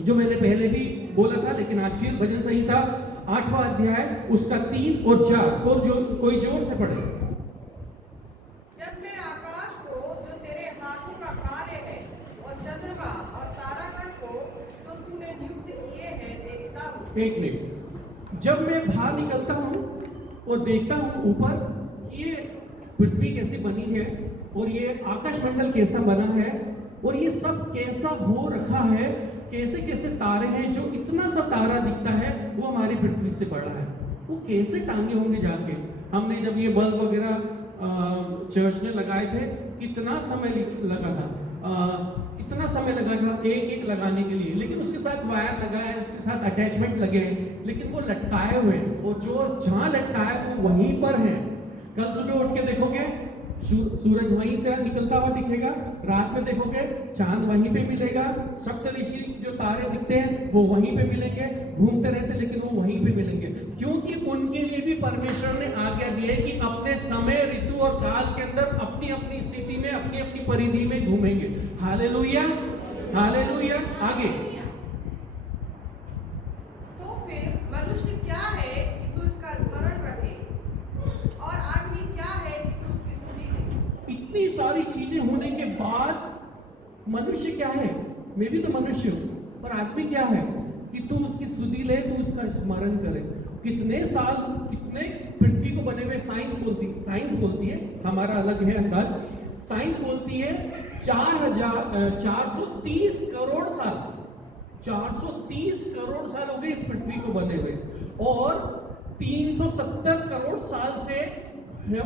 जो मैंने पहले भी बोला था, लेकिन आज फिर वचन सही था, 8वां अध्याय उसका 3 और 4 और जो कोई जोर से पढ़े। जब मैं आकाश को जो तेरे हाथों का कार्य है और चंद्रमा और तारागण को जो तूने नियुक्त किए हैं देखता हूँ। एक मिनट। जब मैं बाहर निकलता हूँ और देखता हूँ ऊपर कि ये पृथ्वी कैसी बनी है और ये आकाश मंडल कैसा बना है और ये सब कैसा हो रखा है, कैसे कैसे तारे हैं, जो इतना सा तारा दिखता है वो हमारी पृथ्वी से बड़ा है, वो कैसे टांगे होंगे जाके। हमने जब ये बल्ब वगैरह चर्च में लगाए थे, कितना समय लगा था, कितना समय लगा था एक लगाने के लिए, लेकिन उसके साथ वायर लगा है, उसके साथ अटैचमेंट लगे हैं, लेकिन वो लटकाए हुए हैं, और जो जहां लटकाया वो वहीं पर है। कल सुबह उठ के देखोगे सूरज वहीं से निकलता हुआ दिखेगा, रात में देखोगे चांद वहीं पे मिलेगा, सप्तऋषि जो तारे दिखते हैं वो वहीं पे मिलेंगे, घूमते रहते लेकिन वो वहीं पे मिलेंगे, क्योंकि उनके लिए भी परमेश्वर ने आज्ञा दी है कि अपने समय, ऋतु और काल के अंदर अपनी अपनी स्थिति में, अपनी अपनी परिधि में घूमेंगे। Hallelujah, hallelujah. आगे। तो फिर मनुष्य क्या है कि तू इसका स्मरण रखे, और आदमी क्या है कि तू उसकी स्तुति करे। इतनी सारी चीजें होने के बाद मनुष्य क्या है, मैं भी तो मनुष्य हूं, पर आदमी क्या है कि तू उसकी स्तुति ले, तू उसका स्मरण करे। कितने साल, कितने पृथ्वी को बने हुए साइंस बोलती है, हमारा अलग है अंदाज, साइंस बोलती है 430 करोड़ साल, 430 करोड़ साल हो गए इस पृथ्वी को बने हुए, और 370 करोड़ साल से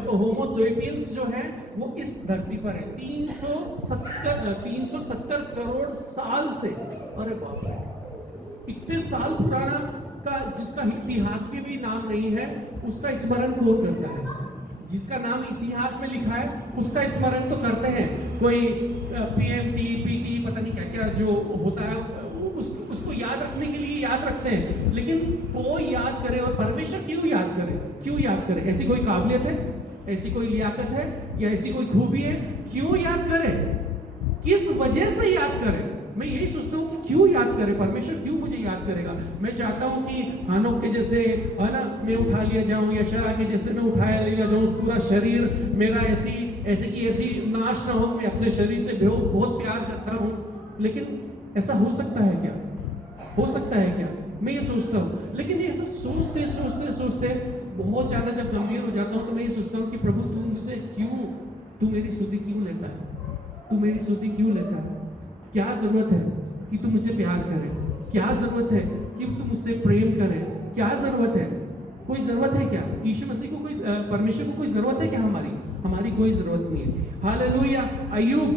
होमो सेपियंस जो है वो इस धरती पर है। 370 करोड़ साल से, अरे बाप रे, इतने साल पुराना का जिसका इतिहास में भी नाम नहीं है उसका स्मरण कौन करता है? जिसका नाम इतिहास में लिखा है उसका स्मरण तो करते हैं, कोई पीएमटी पीटी पता नहीं क्या क्या जो होता है उसको याद रखने के लिए याद रखते हैं, लेकिन कोई याद करे, और परमेश्वर क्यों याद करे, क्यों याद करे? ऐसी कोई काबिलियत है, ऐसी कोई लियाकत है, या ऐसी कोई खूबी है? क्यों याद करे, किस वजह से याद करे? मैं यही सोचता हूँ कि क्यों याद करे परमेश्वर, क्यों मुझे याद करेगा? मैं चाहता हूँ कि हानोक के जैसे है ना मैं उठा लिया जाऊँ, या शरा के जैसे मैं उठाया लिया जाऊँ, पूरा शरीर मेरा ऐसी नाश ना हो, मैं अपने शरीर से बहुत प्यार करता हूँ, लेकिन ऐसा हो सकता है क्या? हो सकता है क्या? मैं ये सोचता हूँ, लेकिन ये ऐसा सोचते सोचते सोचते बहुत ज्यादा जब गंभीर हो जाता हूँ तो मैं ये सोचता हूँ कि प्रभु तू मुझे क्यों, तू मेरी स्तुति क्यों लेता है, तू मेरी स्तुति क्यों लेता है? क्या जरूरत है कि तू मुझे प्यार करे? क्या जरूरत है कि तू मुझसे प्रेम करे? क्या जरूरत है? कोई जरूरत है क्या? यीशु मसीह को कोई, परमेश्वर को कोई जरूरत है क्या? हमारी कोई जरूरत नहीं है। हालेलुया। अय्यूब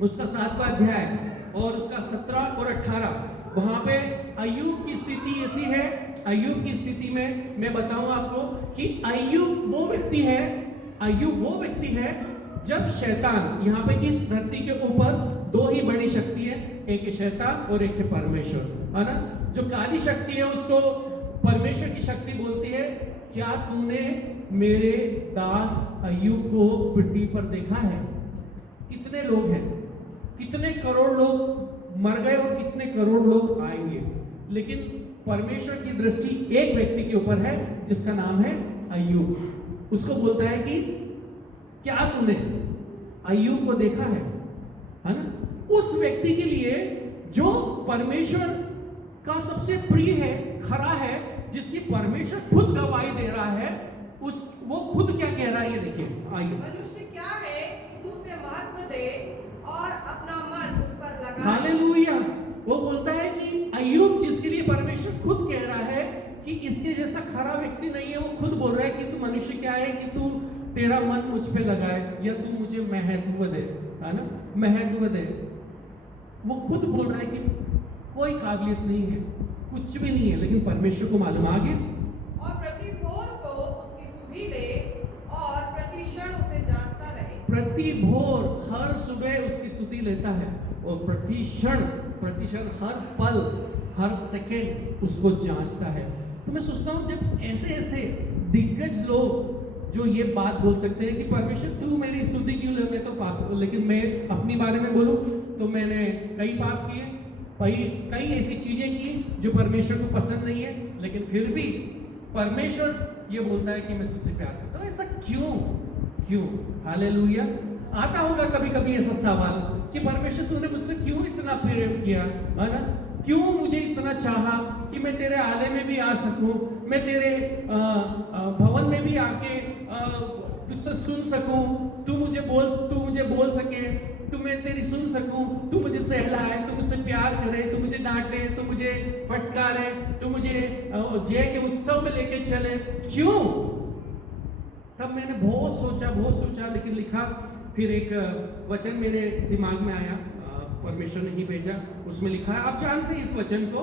उसका 7वां अध्याय और उसका 17 और 18, वहां पे अय्यूब की स्थिति ऐसी है। अय्यूब की स्थिति में मैं बताऊं आपको कि अय्यूब वो व्यक्ति है जब शैतान, यहाँ पे इस धरती के ऊपर 2 ही बड़ी शक्ति है, एक है शैतान और एक है परमेश्वर, है ना। जो काली शक्ति है उसको परमेश्वर की शक्ति बोलती है। क्या तूने मेरे दास अय्यूब को पृथ्वी पर देखा है? कितने लोग हैं, कितने करोड़ लोग मर गए और कितने करोड़ लोग आएंगे, लेकिन परमेश्वर की दृष्टि एक व्यक्ति के ऊपर है जिसका नाम है अय्यूब। उसको बोलता है कि क्या तूने अय्यूब को देखा है ना। उस व्यक्ति के लिए जो परमेश्वर का सबसे प्रिय है, खरा है, जिसकी परमेश्वर खुद गवाही दे रहा है, वो खुद क्या कह रहा है ये देखिए। आइए। मनुष्य क्या है कि तू उसे महत्व दे और अपना मन उस पर लगा। हालेलुया। वो बोलता है कि अय्यूब, जिसके लिए परमेश्वर खुद कह रहा है कि इसके जैसा खरा व्यक्ति नहीं है, वो खुद बोल रहा है कि तू मनुष्य क्या है कि तू तेरा मन मुझ पे लगाए, या तू मुझे महत्व दे, है ना, महत्व दे। वो खुद बोल रहा है कि कोई काबिलियत नहीं है, कुछ भी नहीं है, लेकिन परमेश्वर को मालूम आगे। और प्रति भोर को उसकी सुधि ले और प्रति क्षण उसे जांचता रहे। प्रति भोर हर सुबह उसकी स्तुति लेता है और प्रति क्षण हर पल हर सेकंड उसको जांचता है। तो मैं सोचता हूँ जब ऐसे ऐसे दिग्गज लोग जो ये बात बोल सकते हैं कि परमेश्वर तू मेरी स्तुति क्यों ले, मैं तो पाप, लेकिन मैं अपनी बारे में बोलूं तो मैंने कई पाप किए, कई ऐसी चीजें की जो परमेश्वर को पसंद नहीं है, लेकिन फिर भी परमेश्वर ये बोलता है कि मैं तुझसे प्यार करता हूं। ऐसा क्यों? हालेलुया। आता होगा कभी कभी ऐसा सवाल कि परमेश्वर तूने मुझसे क्यों इतना प्रेम किया, है ना? क्यों मुझे इतना चाहा कि मैं तेरे आले में भी आ सकूं, मैं तेरे भवन में भी आके तुझसे सुन सकूं, तू मुझे बोल सके, तू मैं तेरी सुन सकूं, तू मुझे सहलाए, तू मुझसे प्यार करे, तू मुझे डांटे, तू मुझे फटकारे, तू मुझे जय के उत्सव में लेके चले। क्यों? तब मैंने बहुत सोचा, लेकिन लिखा, फिर एक वचन मेरे दिमाग में आया, परमेश्वर ने ही भेजा, उसमें लिखा है, आप जानते हैं इस वचन को,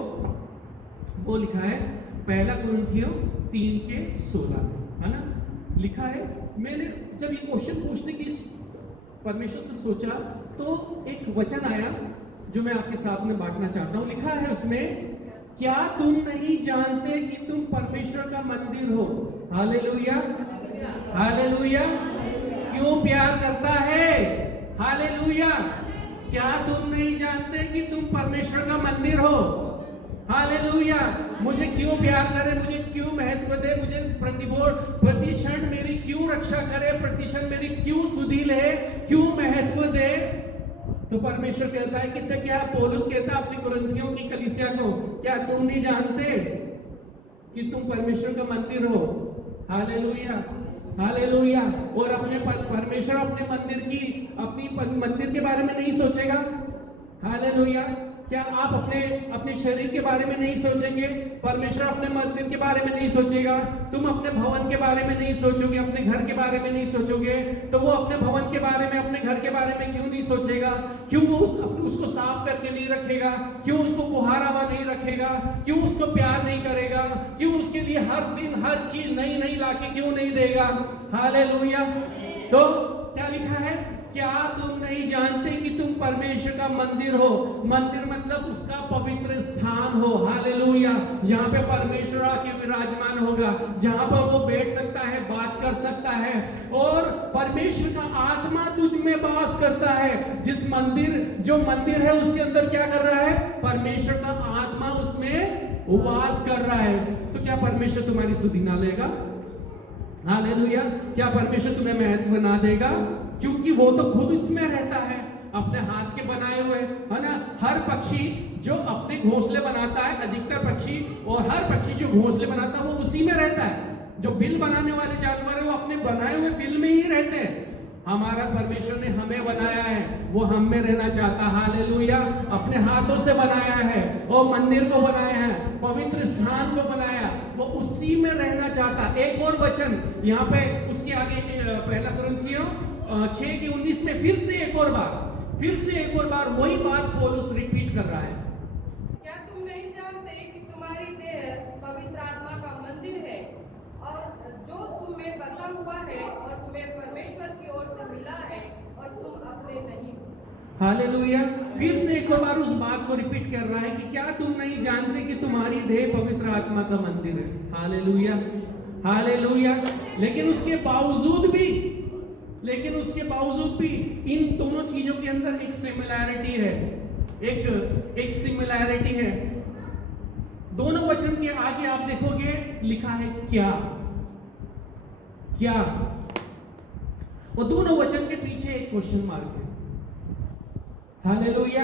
वो लिखा है 1 कुरिन्थियों 3:16, है ना? लिखा है, मैंने जब ये क्वेश्चन पूछने की परमेश्वर से सोचा तो एक वचन आया जो मैं आपके साथ में बांटना चाहता हूं। लिखा है उसमें, क्या तुम नहीं जानते कि तुम परमेश्वर का मंदिर हो? Hallelujah, hallelujah. क्यों प्यार करता है? हालेलुया। क्या तुम नहीं जानते कि तुम परमेश्वर का मंदिर हो? हालेलुया। मुझे क्यों प्यार करे, मुझे क्यों महत्व दे, मुझे प्रति क्षण मेरी क्यों रक्षा करे, प्रति क्षण मेरी क्यों सुधि ले, क्यों महत्व दे? तो परमेश्वर कहता है कि क्या पौलुस कहता है अपनी कुरिन्थियों की कलीसिया को, क्या तुम नहीं जानते कि तुम परमेश्वर का मंदिर हो? Hallelujah, hallelujah. और अपने परमेश्वर अपनी मंदिर के बारे में नहीं सोचेगा? हालेलुया। क्या आप अपने शरीर के बारे में नहीं सोचेंगे? परमेश्वर अपने मंदिर के बारे में नहीं सोचेगा? तुम अपने भवन के बारे में नहीं सोचोगे, अपने घर के बारे में नहीं सोचोगे, तो वो अपने भवन के बारे में, अपने घर के बारे में क्यों नहीं सोचेगा? क्यों वो उसको साफ करके नहीं रखेगा? क्यों उसको बुहारा हुआ नहीं रखेगा? क्यों उसको प्यार नहीं करेगा? क्यों उसके लिए हर दिन हर चीज नई लाके क्यों नहीं देगा? हालेलुया। तो क्या लिखा है? क्या तुम नहीं जानते कि तुम परमेश्वर का मंदिर हो? मंदिर मतलब उसका पवित्र स्थान हो। हालेलुया। जहां पे परमेश्वर आके विराजमान होगा, जहां पर वो बैठ सकता है, बात कर सकता है, और परमेश्वर का आत्मा तुझ में वास करता है। जो मंदिर है उसके अंदर क्या कर रहा है? परमेश्वर का आत्मा उसमें वास कर रहा है। तो क्या परमेश्वर तुम्हारी सुधि ना लेगा? हालेलुया। क्या परमेश्वर तुम्हें महत्व ना देगा? क्योंकि वो तो खुद उसमें रहता है, अपने हाथ के बनाए हुए, है ना? हर पक्षी जो अपने घोंसले बनाता है, अधिकतर पक्षी, और हर पक्षी जो घोंसले बनाता है वो उसी में रहता है। जो बिल बनाने वाले जानवर है वो अपने बनाए हुए बिल में ही रहते हैं। हमारा परमेश्वर ने हमें बनाया है, वो हम में रहना चाहता। हालेलुया। अपने हाथों से बनाया है, और मंदिर को बनाया है, पवित्र स्थान को बनाया, वो उसी में रहना चाहता। एक और वचन यहाँ पे उसके आगे 1 कुरिन्थियों 6:19 में फिर से एक और बार वही बात पौलुस रिपीट कर रहा है। क्या तुम नहीं जानते कि तुम्हारी देह पवित्र आत्मा का मंदिर है, और जो तुम में बसा हुआ है, और तुम्हें परमेश्वर की ओर से मिला है, और तुम अपने नहीं हो? हालेलुया। फिर से एक और बार उस बात को रिपीट कर रहा है कि क्या तुम नहीं जानते कि तुम्हारी देह पवित्र आत्मा का मंदिर है? Hallelujah, hallelujah. लेकिन उसके बावजूद भी इन दोनों चीजों के अंदर एक सिमिलैरिटी है। दोनों वचन के आगे आप देखोगे लिखा है क्या, और दोनों वचन के पीछे एक क्वेश्चन मार्क है। हालेलुया।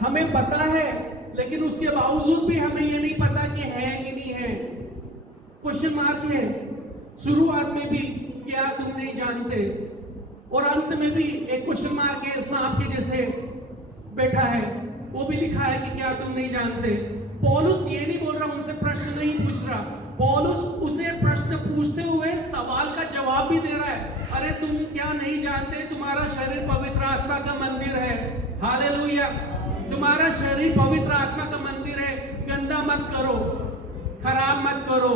हमें पता है, लेकिन उसके बावजूद भी हमें ये नहीं पता कि है कि नहीं है। क्वेश्चन मार्क है। शुरुआत में भी क्या तुम नहीं जानते, और अंत में भी एक क्वेश्चन मार्क है, सांप के जैसे बैठा है, वो भी लिखा है कि क्या तुम नहीं जानते। पौलुस ये नहीं बोल रहा, उनसे प्रश्न नहीं पूछ रहा। पौलुस उसे प्रश्न पूछते हुए सवाल का जवाब भी दे रहा है। अरे तुम क्या नहीं जानते, तुम्हारा शरीर पवित्र आत्मा का मंदिर है। हालेलुया। तुम्हारा शरीर पवित्र आत्मा का मंदिर है, गंदा मत करो, खराब मत करो।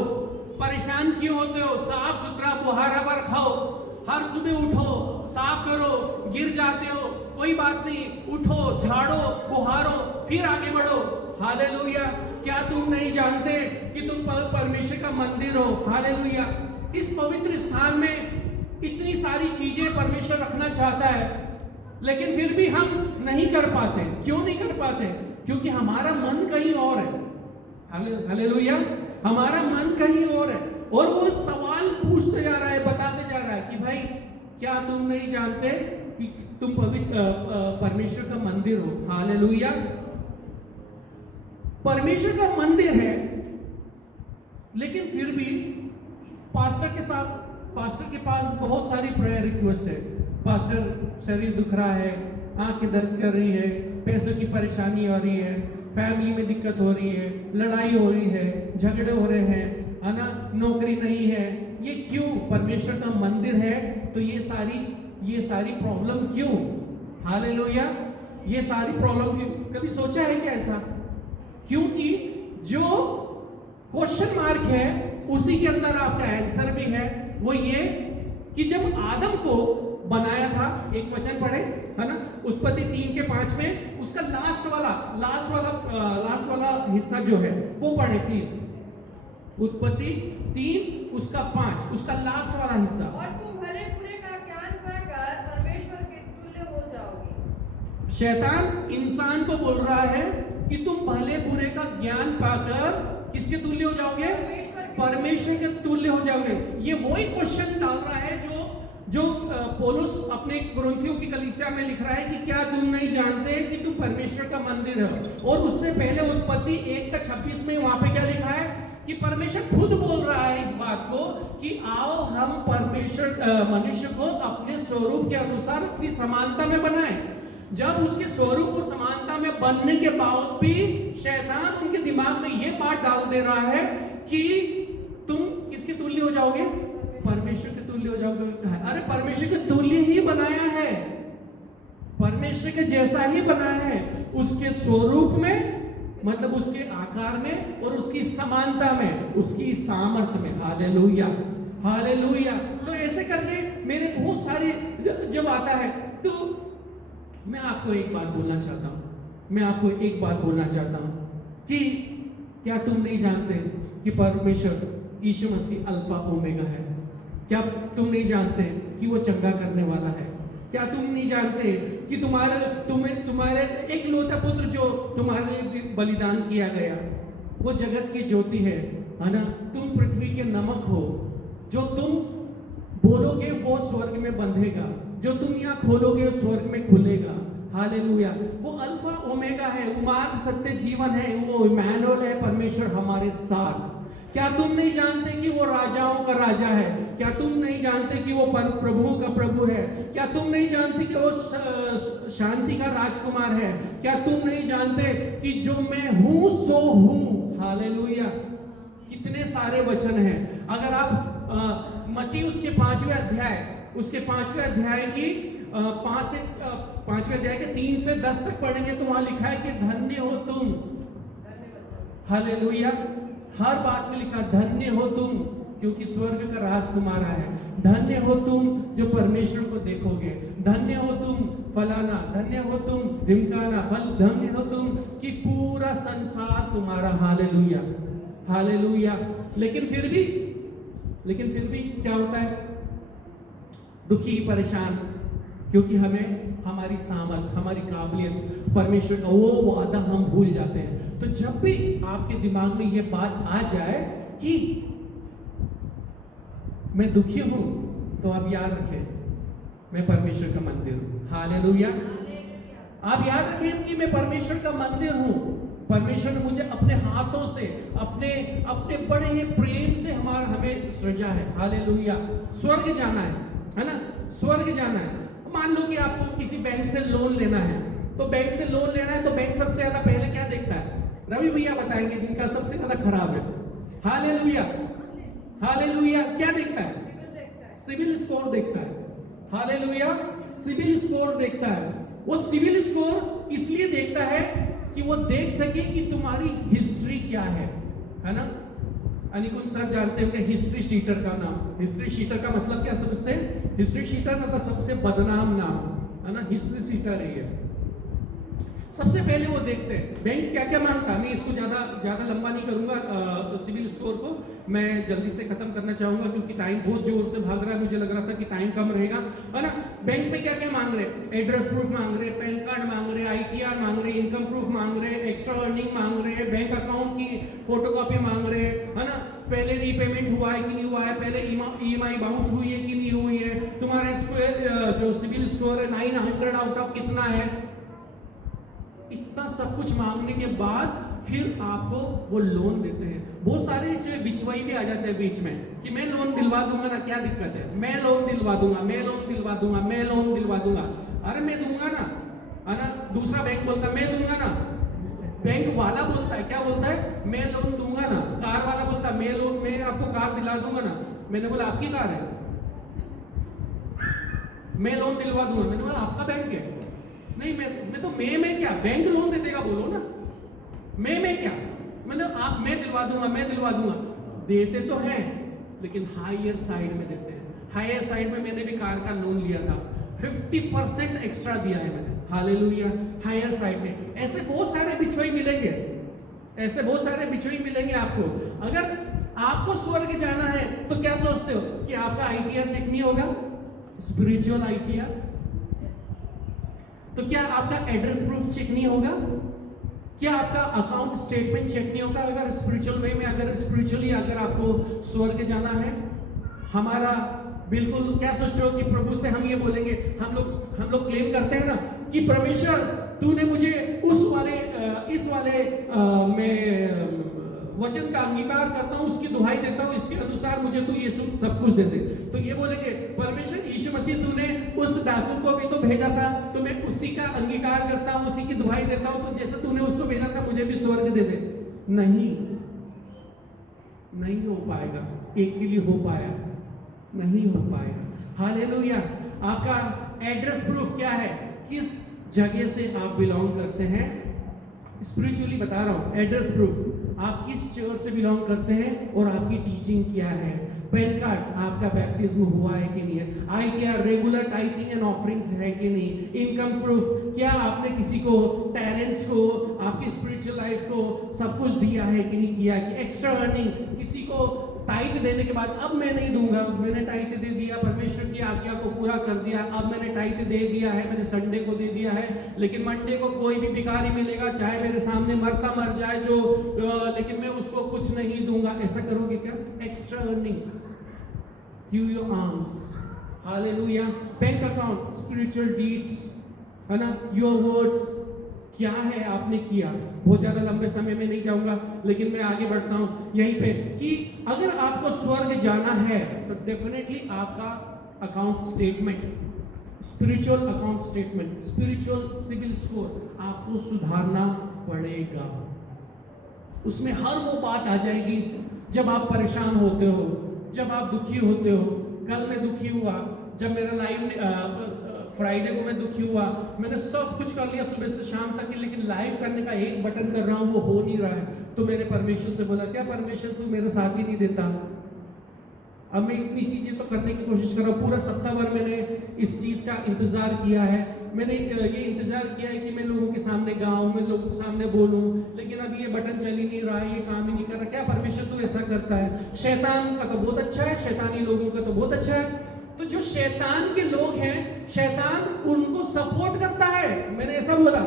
परेशान क्यों होते हो? साफ सुथरा बुहारा पर खाओ, हर सुबह उठो, साफ करो, गिर जाते हो कोई बात नहीं, उठो, झाड़ो, बुहारो, फिर आगे बढ़ो। हालेलुया। क्या तुम नहीं जानते कि तुम परमेश्वर का मंदिर हो? हालेलुया। इस पवित्र स्थान में इतनी सारी चीजें परमेश्वर रखना चाहता है, लेकिन फिर भी हम नहीं कर पाते। क्यों नहीं कर पाते? क्योंकि हमारा मन कहीं और है। हालेलुया। हमारा मन कहीं और है, और वो सवाल पूछते जा रहा है, बताते जा रहा है कि भाई क्या तुम नहीं जानते कि तुम पवित्र परमेश्वर का मंदिर हो? हालेलुया। परमेश्वर का मंदिर है, लेकिन फिर भी पास्टर के पास बहुत सारी प्रेयर रिक्वेस्ट है। पास्टर, शरीर दुख रहा है, आंखें दर्द कर रही है, पैसों की परेशानी हो रही है, फैमिली में दिक्कत हो रही है, लड़ाई हो रही है, झगड़े हो रहे हैं, है ना, नौकरी नहीं है। ये क्यों? परमेश्वर का मंदिर है तो ये सारी प्रॉब्लम क्यों? हालेलुया। ये सारी प्रॉब्लम क्यों? कभी सोचा है क्या ऐसा? क्योंकि जो क्वेश्चन मार्क है उसी के अंदर आपका आंसर भी है। वो ये कि जब आदम को बनाया था, एक वचन पढ़े, है ना, उत्पत्ति 3:5 में, उसका लास्ट वाला हिस्सा जो है वो पढ़े प्लीज। उत्पत्ति 3 उसका 5, उसका लास्ट वाला हिस्सा। और तुम भले बुरे का ज्ञान पाकर परमेश्वर के तुल्य हो जाओगे। शैतान इंसान को बोल रहा है कि तुम भले बुरे का ज्ञान पाकर किसके तुल्य हो जाओगे? परमेश्वर के तुल्य हो जाओगे। ये वही क्वेश्चन डाल रहा है जो पौलुस अपने कुरिन्थियों की कलीसिया में लिख रहा है कि क्या तुम नहीं जानते कि तुम परमेश्वर का मंदिर हो? और उससे पहले उत्पत्ति 1:26 में वहां पे क्या लिखा है कि परमेश्वर खुद बोल रहा है इस बात को कि आओ हम मनुष्य को अपने स्वरूप के अनुसार अपनी समानता में बनाएं। जब उसके स्वरूप और समानता में बनने के बाद भी शैतान उनके दिमाग में यह बात डाल दे रहा है कि तुम किसके तुल्य हो जाओगे? परमेश्वर के तुल्य हो जाओगे। अरे परमेश्वर के तुल्य ही बनाया है, परमेश्वर के जैसा ही बनाया है, उसके स्वरूप में, मतलब उसके आकार में और उसकी समानता में, उसकी सामर्थ्य में। Hallelujah, hallelujah. तो ऐसे करके मेरे बहुत सारे जब आता है तो मैं आपको एक बात बोलना चाहता हूं कि क्या तुम नहीं जानते कि परमेश्वर यीशु मसीह अल्फा ओमेगा है? क्या तुम नहीं जानते कि वो चंगा करने वाला है? क्या तुम नहीं जानते कि तुम्हारे एक लौता पुत्र जो तुम्हारे लिए बलिदान किया गया, वो जगत की ज्योति है ना? तुम पृथ्वी के नमक हो, जो तुम बोलोगे वो स्वर्ग में बंधेगा, जो तुम यहाँ खोलोगे स्वर्ग में खुलेगा। हालेलुया। वो अल्फा ओमेगा है, वो मार्ग, सत्य, जीवन है, वो इमैनुएल है, परमेश्वर हमारे साथ। क्या तुम नहीं जानते कि वो राजाओं का राजा है? क्या तुम नहीं जानते कि वो प्रभुओं का प्रभु है? क्या तुम नहीं जानते कि वो शांति का राजकुमार है? क्या तुम नहीं जानते कि जो मैं हूं सो हूं? हालेलुया। कितने सारे वचन हैं। अगर आप मत्ती उसके 5वें अध्याय की 5वें अध्याय के 3 से 10 तक पढ़ेंगे तो वहां लिखा है कि धन्य हो तुम। हालेलुया। हर बात में लिखा धन्य हो तुम, क्योंकि स्वर्ग का राज तुम्हारा है। धन्य हो तुम जो परमेश्वर को देखोगे। धन्य हो तुम फलाना, धन्य हो तुम ढिमकाना, धन्य हो तुम कि पूरा संसार तुम्हारा। Hallelujah, hallelujah. लेकिन फिर भी क्या होता है? दुखी, परेशान, क्योंकि हमें हमारी सामर्थ, हमारी काबिलियत, परमेश्वर का वो वादा हम भूल जाते हैं। तो जब भी आपके दिमाग में ये बात आ जाए कि मैं दुखी हूं, तो आप याद रखें मैं परमेश्वर का मंदिर हूं। हालेलुया। आप याद रखें कि मैं परमेश्वर का मंदिर हूं। परमेश्वर ने मुझे अपने हाथों से, अपने बड़े ही प्रेम से हमें सृजा है। हालेलुया। स्वर्ग जाना है ना? स्वर्ग जाना है। मान लो कि आपको किसी बैंक से लोन लेना है, तो बैंक से लोन लेना है तो बैंक सबसे ज्यादा पहले क्या देखता है? रवि भैया बताएंगे, जिनका सबसे ज्यादा खराब है। Hallelujah, hallelujah. क्या देखता है? सिविल स्कोर देखता है। हालेलुया, सिविल स्कोर देखता है। वो सिविल स्कोर इसलिए देखता है कि वो देख सके कि तुम्हारी हिस्ट्री क्या है ना। अनिकुंज सर जानते होंगे हिस्ट्री शीटर का नाम। हिस्ट्री शीटर का मतलब क्या समझते हैं? हिस्ट्री शीटर मतलब सबसे बदनाम नाम है ना, हिस्ट्री शीटर है ये। सबसे पहले वो देखते हैं बैंक क्या क्या मांगता है। मैं इसको ज्यादा लंबा नहीं करूंगा सिविल स्कोर को, मैं जल्दी से खत्म करना चाहूंगा क्योंकि टाइम बहुत जोर से भाग रहा है। मुझे लग रहा था कि टाइम कम रहेगा, है ना। बैंक में क्या क्या मांग रहे? एड्रेस प्रूफ मांग रहे, पैन कार्ड मांग रहे, ITR मांग रहे, इनकम प्रूफ मांग रहे, एक्स्ट्रा अर्निंग मांग रहे, बैंक अकाउंट की फोटोकॉपी मांग रहे, है ना। पहले रीपेमेंट हुआ है कि नहीं हुआ है, पहले EMI बाउंस हुई है कि नहीं हुई है, तुम्हारा जो सिविल स्कोर है 900 आउट ऑफ कितना है। इतना सब कुछ मांगने के बाद फिर आपको वो लोन देते हैं। बहुत सारे जो बिचवाई भी आ जाते हैं बीच में कि मैं लोन दिलवा दूंगा ना, क्या दिक्कत है, मैं लोन दिलवा दूंगा, मैं लोन दिलवा दूंगा, मैं लोन दिलवा दूंगा। अरे मैं दूंगा ना, है ना। दूसरा बैंक बोलता है मैं दूंगा ना, बैंक वाला बोलता है क्या बोलता है, मैं लोन दूंगा ना। कार वाला बोलता है मैं आपको कार दिला दूंगा ना। मैंने बोला आपकी कार है, मैं लोन दिलवा दूंगा। मैंने बोला आपका बैंक है, नहीं मैं तो मैं क्या, बैंक लोन दे देगा बोलो ना, मैं क्या, मैंने आप मैं दिलवा दूंगा। देते तो हैं लेकिन हायर साइड में देते हैं। हायर साइड में मैंने भी कार का लोन लिया था, 50% एक्स्ट्रा दिया है मैंने, हालेलुया। हायर साइड में ऐसे बहुत सारे बिचवाई मिलेंगे, ऐसे बहुत सारे बिचवाई मिलेंगे आपको। अगर आपको स्वर्ग जाना है तो क्या सोचते हो कि आपका ITR चेक नहीं होगा, स्पिरिचुअल ITR? तो क्या आपका एड्रेस प्रूफ चेक नहीं होगा? क्या आपका अकाउंट स्टेटमेंट चेक नहीं होगा? अगर स्पिरिचुअल वे में, अगर स्पिरिचुअली अगर आपको स्वर्ग जाना है, हमारा बिल्कुल क्या सोच रहे हो कि प्रभु से हम ये बोलेंगे, हम लोग क्लेम करते हैं ना कि परमेश्वर तूने मुझे इस वाले मैं वचन का अंगीकार करता हूं, उसकी दुहाई देता हूं, इसके अनुसार मुझे तू ये सब कुछ दे दे। तो ये बोलेंगे परमेश्वर यीशु मसीह तूने उस डाकू को भी तो भेजा था, तो मैं उसी का अंगीकार करता हूं, उसी की दुहाई देता हूं, तो जैसे तूने उसको भेजा था मुझे भी स्वर्ग दे दे। नहीं हो पाएगा। एक के लिए हो पाया, नहीं हो पाएगा। हालेलुया। आपका एड्रेस प्रूफ क्या है, किस जगह से आप बिलोंग करते हैं। स्पिरिचुअली बता रहा हूं, एड्रेस प्रूफ आप किस चर्च से बिलोंग करते हैं और आपकी टीचिंग क्या है। पैन कार्ड आपका बैप्टिज्म हुआ है कि नहीं है। ITR regular tithing and offerings है कि नहीं। इनकम प्रूफ क्या आपने किसी को टैलेंट्स को, आपकी स्पिरिचुअल लाइफ को सब कुछ दिया है कि नहीं किया। कि एक्स्ट्रा अर्निंग किसी को टाइट देने के बाद अब मैं नहीं दूंगा, मैंने टाइट दे दिया, परमेश्वर की आज्ञा को पूरा कर दिया, अब मैंने टाइट दे दिया है, मैंने संडे को दे दिया है, लेकिन मंडे को कोई भी भिखारी मिलेगा चाहे मेरे सामने मरता मर जाए लेकिन मैं उसको कुछ नहीं दूंगा। ऐसा करोगे क्या? Extra earnings, give your arms, hallelujah. Bank account, spiritual deeds, है ना। योर वर्ड्स क्या है आपने किया। बहुत ज्यादा लंबे समय में नहीं जाऊंगा, लेकिन मैं आगे बढ़ता हूं यहीं पे कि अगर आपको स्वर्ग जाना है तो डेफिनेटली आपका account statement, spiritual account statement, spiritual CIBIL score आपको सुधारना पड़ेगा। उसमें हर वो बात आ जाएगी जब आप परेशान होते हो, जब आप दुखी होते हो। कल मैं दुखी हुआ जब मेरा लाइव फ्राइडे को मैं दुखी हुआ, मैंने सब कुछ कर लिया सुबह से शाम तक, लेकिन लाइव करने का एक बटन कर रहा हूं वो हो नहीं रहा है। तो मैंने परमेश्वर से बोला, क्या परमेश्वर तू मेरे साथ ही नहीं देता। अब मैं इतनी चीजें तो करने की कोशिश कर रहा हूँ, पूरा सप्ताह भर मैंने इस चीज का इंतजार किया है। मैंने ये इंतजार किया है कि मैं लोगों के सामने गाऊं, मैं लोगों के सामने बोलूं, लेकिन अब ये बटन चल ही नहीं रहा है, ये काम ही नहीं कर रहा। क्या परमेश्वर तू ऐसा करता है? शैतान का तो बहुत अच्छा है, शैतानी लोगों का तो बहुत अच्छा है। तो जो शैतान के लोग हैं, शैतान उनको सपोर्ट करता है। मैंने ऐसा बोला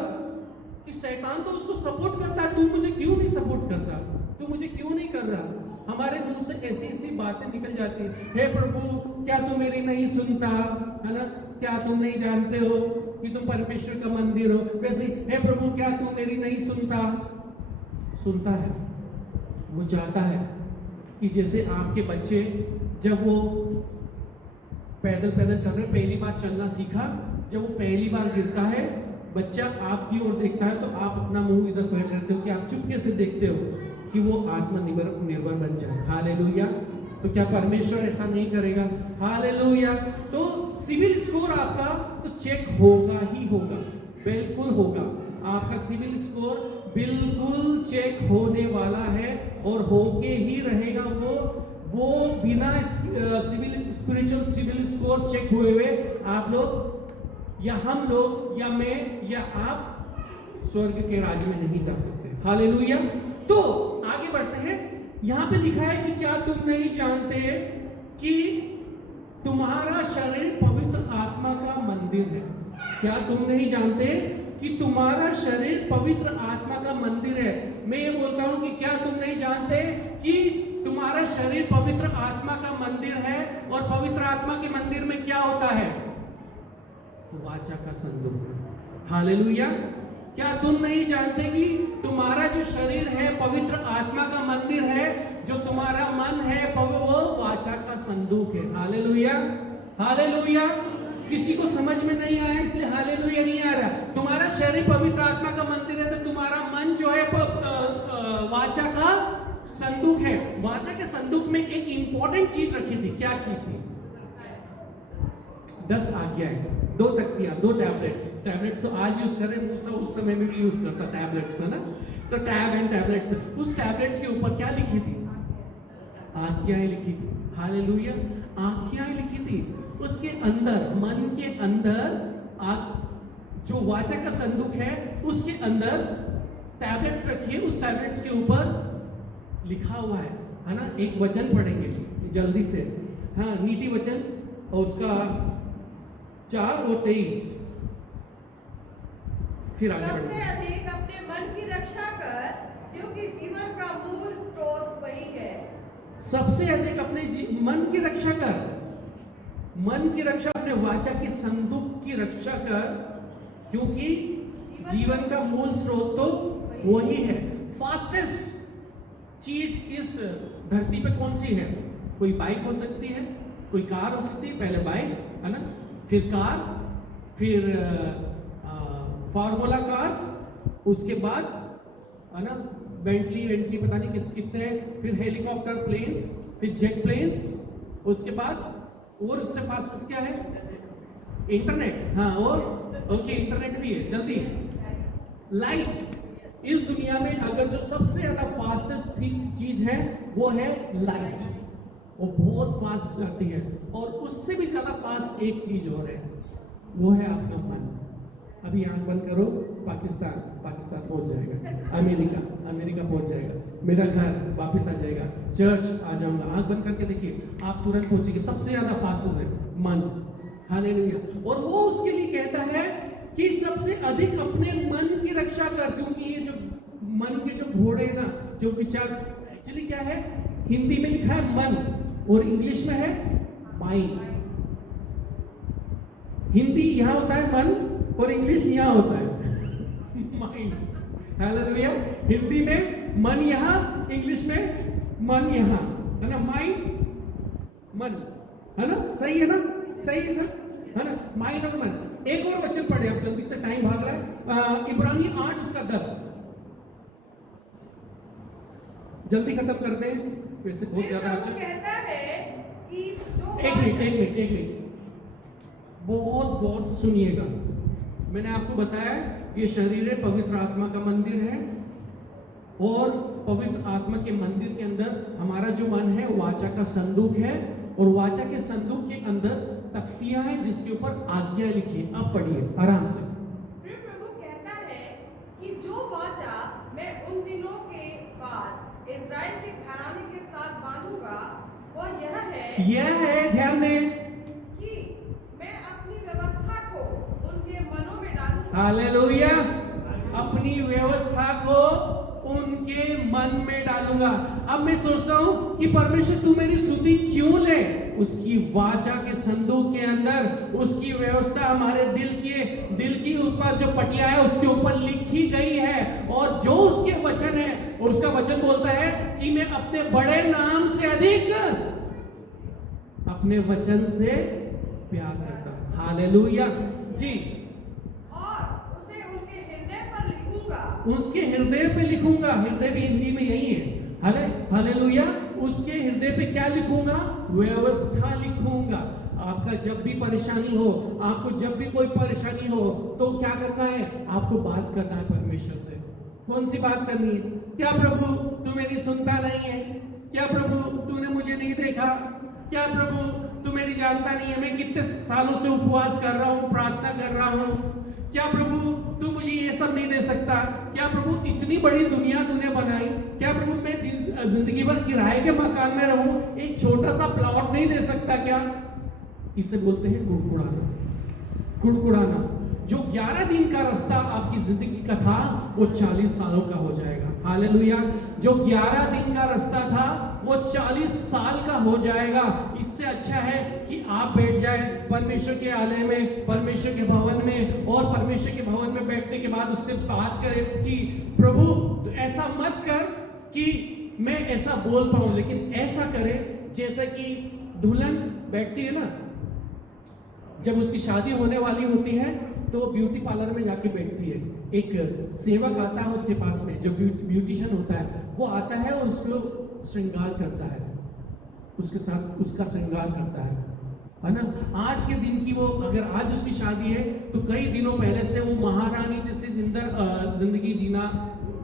कि शैतान तो उसको सपोर्ट करता है, तू मुझे क्यों नहीं सपोर्ट करता, तू मुझे क्यों नहीं कर रहा। हमारे मुंह से ऐसी ऐसी बातें निकल जाती है, हे प्रभु क्या तू मेरी नहीं सुनता, है ना। क्या तुम नहीं जानते हो कि तुम परमेश्वर का मंदिर हो। वैसे हे प्रभु क्या तू मेरी नहीं सुनता। सुनता है, वो चाहता है कि जैसे आपके बच्चे जब वो पैदल चल रहे, पहली बार चलना सीखा, जब वो पहली बार गिरता है, बच्चा आपकी ओर देखता है तो आप अपना मुंह इधर फेर लेते हो कि आप चुपके से देखते हो कि वो आत्मनिर्भर बन जाए। हालेलुया। तो क्या परमेश्वर ऐसा नहीं करेगा? हालेलुया। तो सिविल स्कोर आपका तो चेक होगा ही होगा। बिल्कुल होगा। आपका सिविल स्कोर बिल्कुल चेक होने वाला है और होके ही रहेगा। वो बिना स्पिरिचुअल सिविल स्कोर चेक हुए हुए आप लोग या हम लोग या मैं या आप स्वर्ग के राज्य में नहीं जा सकते। हालेलुया। तो आगे बढ़ते हैं। यहां पे लिखा है कि क्या तुम नहीं जानते कि तुम्हारा शरीर पवित्र आत्मा का मंदिर है? क्या तुम नहीं जानते कि तुम्हारा शरीर पवित्र आत्मा का मंदिर है? मैं ये बोलता हूं कि क्या तुम नहीं जानते कि तुम्हारा शरीर पवित्र आत्मा का मंदिर है? और पवित्र आत्मा के मंदिर में क्या होता है? वाचा का संदूक। हालेलुया। क्या तुम नहीं जानते कि तुम्हारा जो शरीर है पवित्र आत्मा का मंदिर है? जो तुम्हारा मन है वो वाचा का संदूक है। हालेलुया। हालेलुया। किसी को समझ में नहीं आया इसलिए हालेलुया नहीं आ रहा। तुम्हारा शरीर पवित्र आत्मा का मंदिर है तो तुम्हारा मन जो है वाचा का संदूक है। वाचा के संदूक में एक इंपॉर्टेंट चीज रखी थी। क्या चीज थी? 10 आज्ञाएं, 2 तख्तियां, 2 टैबलेट्स तो आज यूज कर रहे हैं। मूसा उस समय में भी यूज करता टैबलेट्स, है ना? तो टैब एंड टैबलेट्स, उस टैबलेट्स के ऊपर क्या लिखी थी? आज्ञाएं लिखी थी। हालेलुया। आज्ञाएं लिखी थी। उसके अंदर, मन के अंदर जो वाचा का संदूक है उसके अंदर टैबलेट्स रखिए। उस टैबलेट्स के ऊपर लिखा हुआ है ना? एक वचन पढ़ेंगे जल्दी से। हाँ, नीति वचन और उसका 4 और 23। फिर आगे सबसे बढ़ेंगे। अधिक अपने मन की रक्षा कर, क्योंकि जीवन का मूल स्रोत वही है। सबसे अधिक अपने मन की रक्षा कर। मन की रक्षा, अपने वाचा के संदूक की रक्षा कर, क्योंकि जीवन का मूल स्रोत तो वही है। फास्टेस्ट चीज इस धरती पे कौन सी है? कोई बाइक हो सकती है, कोई कार हो सकती है। पहले बाइक, है ना? फिर कार, फिर फार्मूला कार्स, उसके बाद, है ना, बेंटली पता नहीं कितने, फिर हेलीकॉप्टर प्लेन्स, फिर जेट प्लेन्स, उसके बाद और उससे फास्टेस्ट क्या है? इंटरनेट। हाँ, और ओके, इंटरनेट भी है। जल्दी लाइट। इस दुनिया में अगर जो सबसे ज्यादा फास्टेस्ट चीज है वो है लाइट। वो बहुत फास्ट जाती है। और उससे भी ज्यादा फास्ट एक चीज और है, वो है आपका मन। अभी आंख बंद करो, पाकिस्तान पहुंच जाएगा, अमेरिका पहुंच जाएगा, मेरा घर वापस आ जाएगा, चर्च आ जाऊंगा। आंख बंद करके देखिए, आप तुरंत पहुंचेंगे। सबसे ज्यादा फास्ट है मन। हालेलुया। और वो उसके लिए कहता है कि सबसे अधिक अपने मन की रक्षा कर, क्योंकि ये जो मन के जो घोड़े ना, जो विचार, एक्चुअली क्या है? हिंदी में लिखा है मन और इंग्लिश में है माइंड। हिंदी यहां होता है मन और इंग्लिश यहां होता है माइंड। हालेलुया। हिंदी में मन यहां, इंग्लिश में मन यहां, है ना? माइंड, मन, है ना? सही है ना? सही है सर, है ना? माइंड और मन। एक और वचन पढ़े आप जल्दी से, टाइम भाग रहा है। इब्रानी 8 उसका 10 जल्दी खत्म करते हैं, वैसे बहुत ज्यादा वचन कहता है कि जो एक मिनट बहुत गौर से सुनिएगा। मैंने आपको बताया ये शरीर है पवित्र आत्मा का मंदिर है, और पवित्र आत्मा के मंदिर के अंदर हमारा जो मन है वाचा का संदूक है, और वाचा के संदूक के अंदर तख्तियां हैं जिसके ऊपर आज्ञा लिखी है। आप पढ़िए आराम से। फिर प्रभु कहता है कि जो वाचा मैं उन दिनों के बाद इस्राएल के घराने के साथ बांधूंगा वो यह है, ध्यान दें, कि मैं अपनी व्यवस्था को उनके मनों में डालूंगा। हालेलुया। अपनी व्यवस्था को उनके मन में डालूंगा। अब मैं सोचता हूं कि परमेश्वर तू मेरी सुधि क्यों ले? उसकी वाचा के संदूक के अंदर उसकी व्यवस्था हमारे दिल की ऊपर जो पटिया है उसके ऊपर लिखी गई है, और जो उसके वचन है, और उसका वचन बोलता है कि मैं अपने बड़े नाम से अधिक अपने वचन से प्यार करता हूं। हालेलुया जी। और उसे उनके हृदय पर लिखूंगा। उसके हृदय पे लिखूंगा। हृदय भी हिंदी में यही है। हालेलुया। उसके हृदय पे क्या लिखूंगा? व्यवस्था लिखूंगा। आपका जब भी परेशानी हो, आपको जब भी कोई परेशानी हो, तो क्या करना है? आपको बात करना है परमेश्वर से। कौन सी बात करनी है? क्या प्रभु तू मेरी सुनता नहीं है? क्या प्रभु तूने मुझे नहीं देखा? क्या प्रभु तू मेरी जानता नहीं है? मैं कितने सालों से उपवास कर रहा हूँ, प्रार्थना कर रहा हूँ। क्या प्रभु तू मुझे ये सब नहीं दे सकता? क्या प्रभु इतनी बड़ी दुनिया तूने बनाई? क्या प्रभु मैं जिंदगी भर किराए के मकान में रहूं, एक छोटा सा प्लॉट नहीं दे सकता क्या? इसे बोलते हैं कुड़कुड़ाना। कुड़कुड़ाना। जो 11 दिन का रास्ता आपकी जिंदगी का था, वो 40 सालों का हो जाएगा। हालेलुया। जो 11 दिन का रास्ता था, वो 40 साल का हो जाएगा। इससे अच्छा है कि आप बैठ जाए परमेश्वर के आलय में, परमेश्वर के भवन में, और परमेश्वर के भवन में बैठने के बाद उससे बात करें कि प्रभु ऐसा मत कर कि मैं ऐसा बोल पाऊं, लेकिन ऐसा करे जैसा कि दुल्हन बैठती है ना, जब उसकी शादी होने वाली होती है तो वो ब्यूटी पार्लर में जाके बैठती है। एक सेवक आता है उसके पास में, जो ब्यूटिशियन होता है, वो आता है और उसको श्रृंगार करता है, उसके साथ उसका श्रृंगार करता है ना। आज के दिन की वो, अगर आज उसकी शादी है तो कई दिनों पहले से वो महारानी जैसे जिंदगी जीना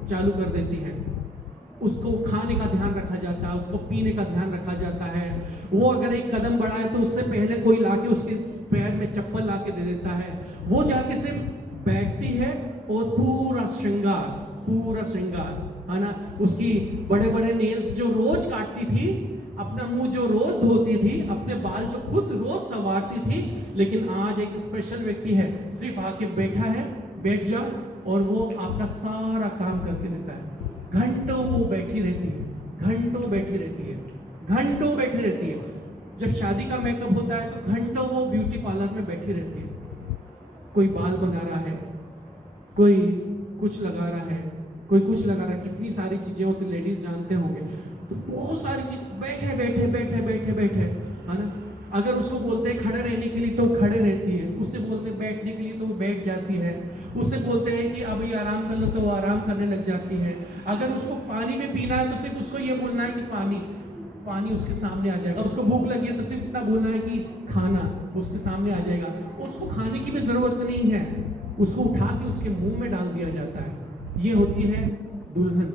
चालू कर देती है। उसको खाने का ध्यान रखा जाता है, उसको पीने का ध्यान रखा जाता है। वो अगर एक कदम बढ़ाए तो उससे पहले कोई लाके उसके पैर में चप्पल लाके दे देता है। वो जाके सिर्फ बैठती है और पूरा श्रृंगार है ना। उसकी बड़े बड़े नेल्स जो रोज काटती थी, अपना मुंह जो रोज धोती थी, अपने बाल जो खुद रोज संवारती थी, लेकिन आज एक स्पेशल व्यक्ति है, सिर्फ आके बैठा है, बैठ जा, और वो आपका सारा काम करके देता है। घंटों वो बैठी रहती है, घंटों बैठी रहती है। जब शादी का मेकअप होता है तो घंटों वो ब्यूटी पार्लर में बैठी रहती है। कोई बाल बना रहा है, कोई कुछ लगा रहा है, कोई कुछ लगा रहा है। कितनी सारी चीजें होती, लेडीज जानते होंगे, तो बहुत सारी चीज बैठे है ना। अगर उसको बोलते हैं खड़े रहने के लिए तो खड़े रहती है, उसे बोलते हैं बैठने के लिए तो बैठ जाती है, उसे बोलते हैं कि अभी आराम कर लो तो वो आराम करने लग जाती है। अगर उसको पानी में पीना है तो सिर्फ उसको ये बोलना है कि पानी उसके सामने आ जाएगा। उसको भूख लगी है तो सिर्फ इतना बोलना है कि खाना उसके सामने आ जाएगा। उसको खाने की भी जरूरत नहीं है, उसको उठा के उसके मुंह में डाल दिया जाता है। ये होती है दुल्हन,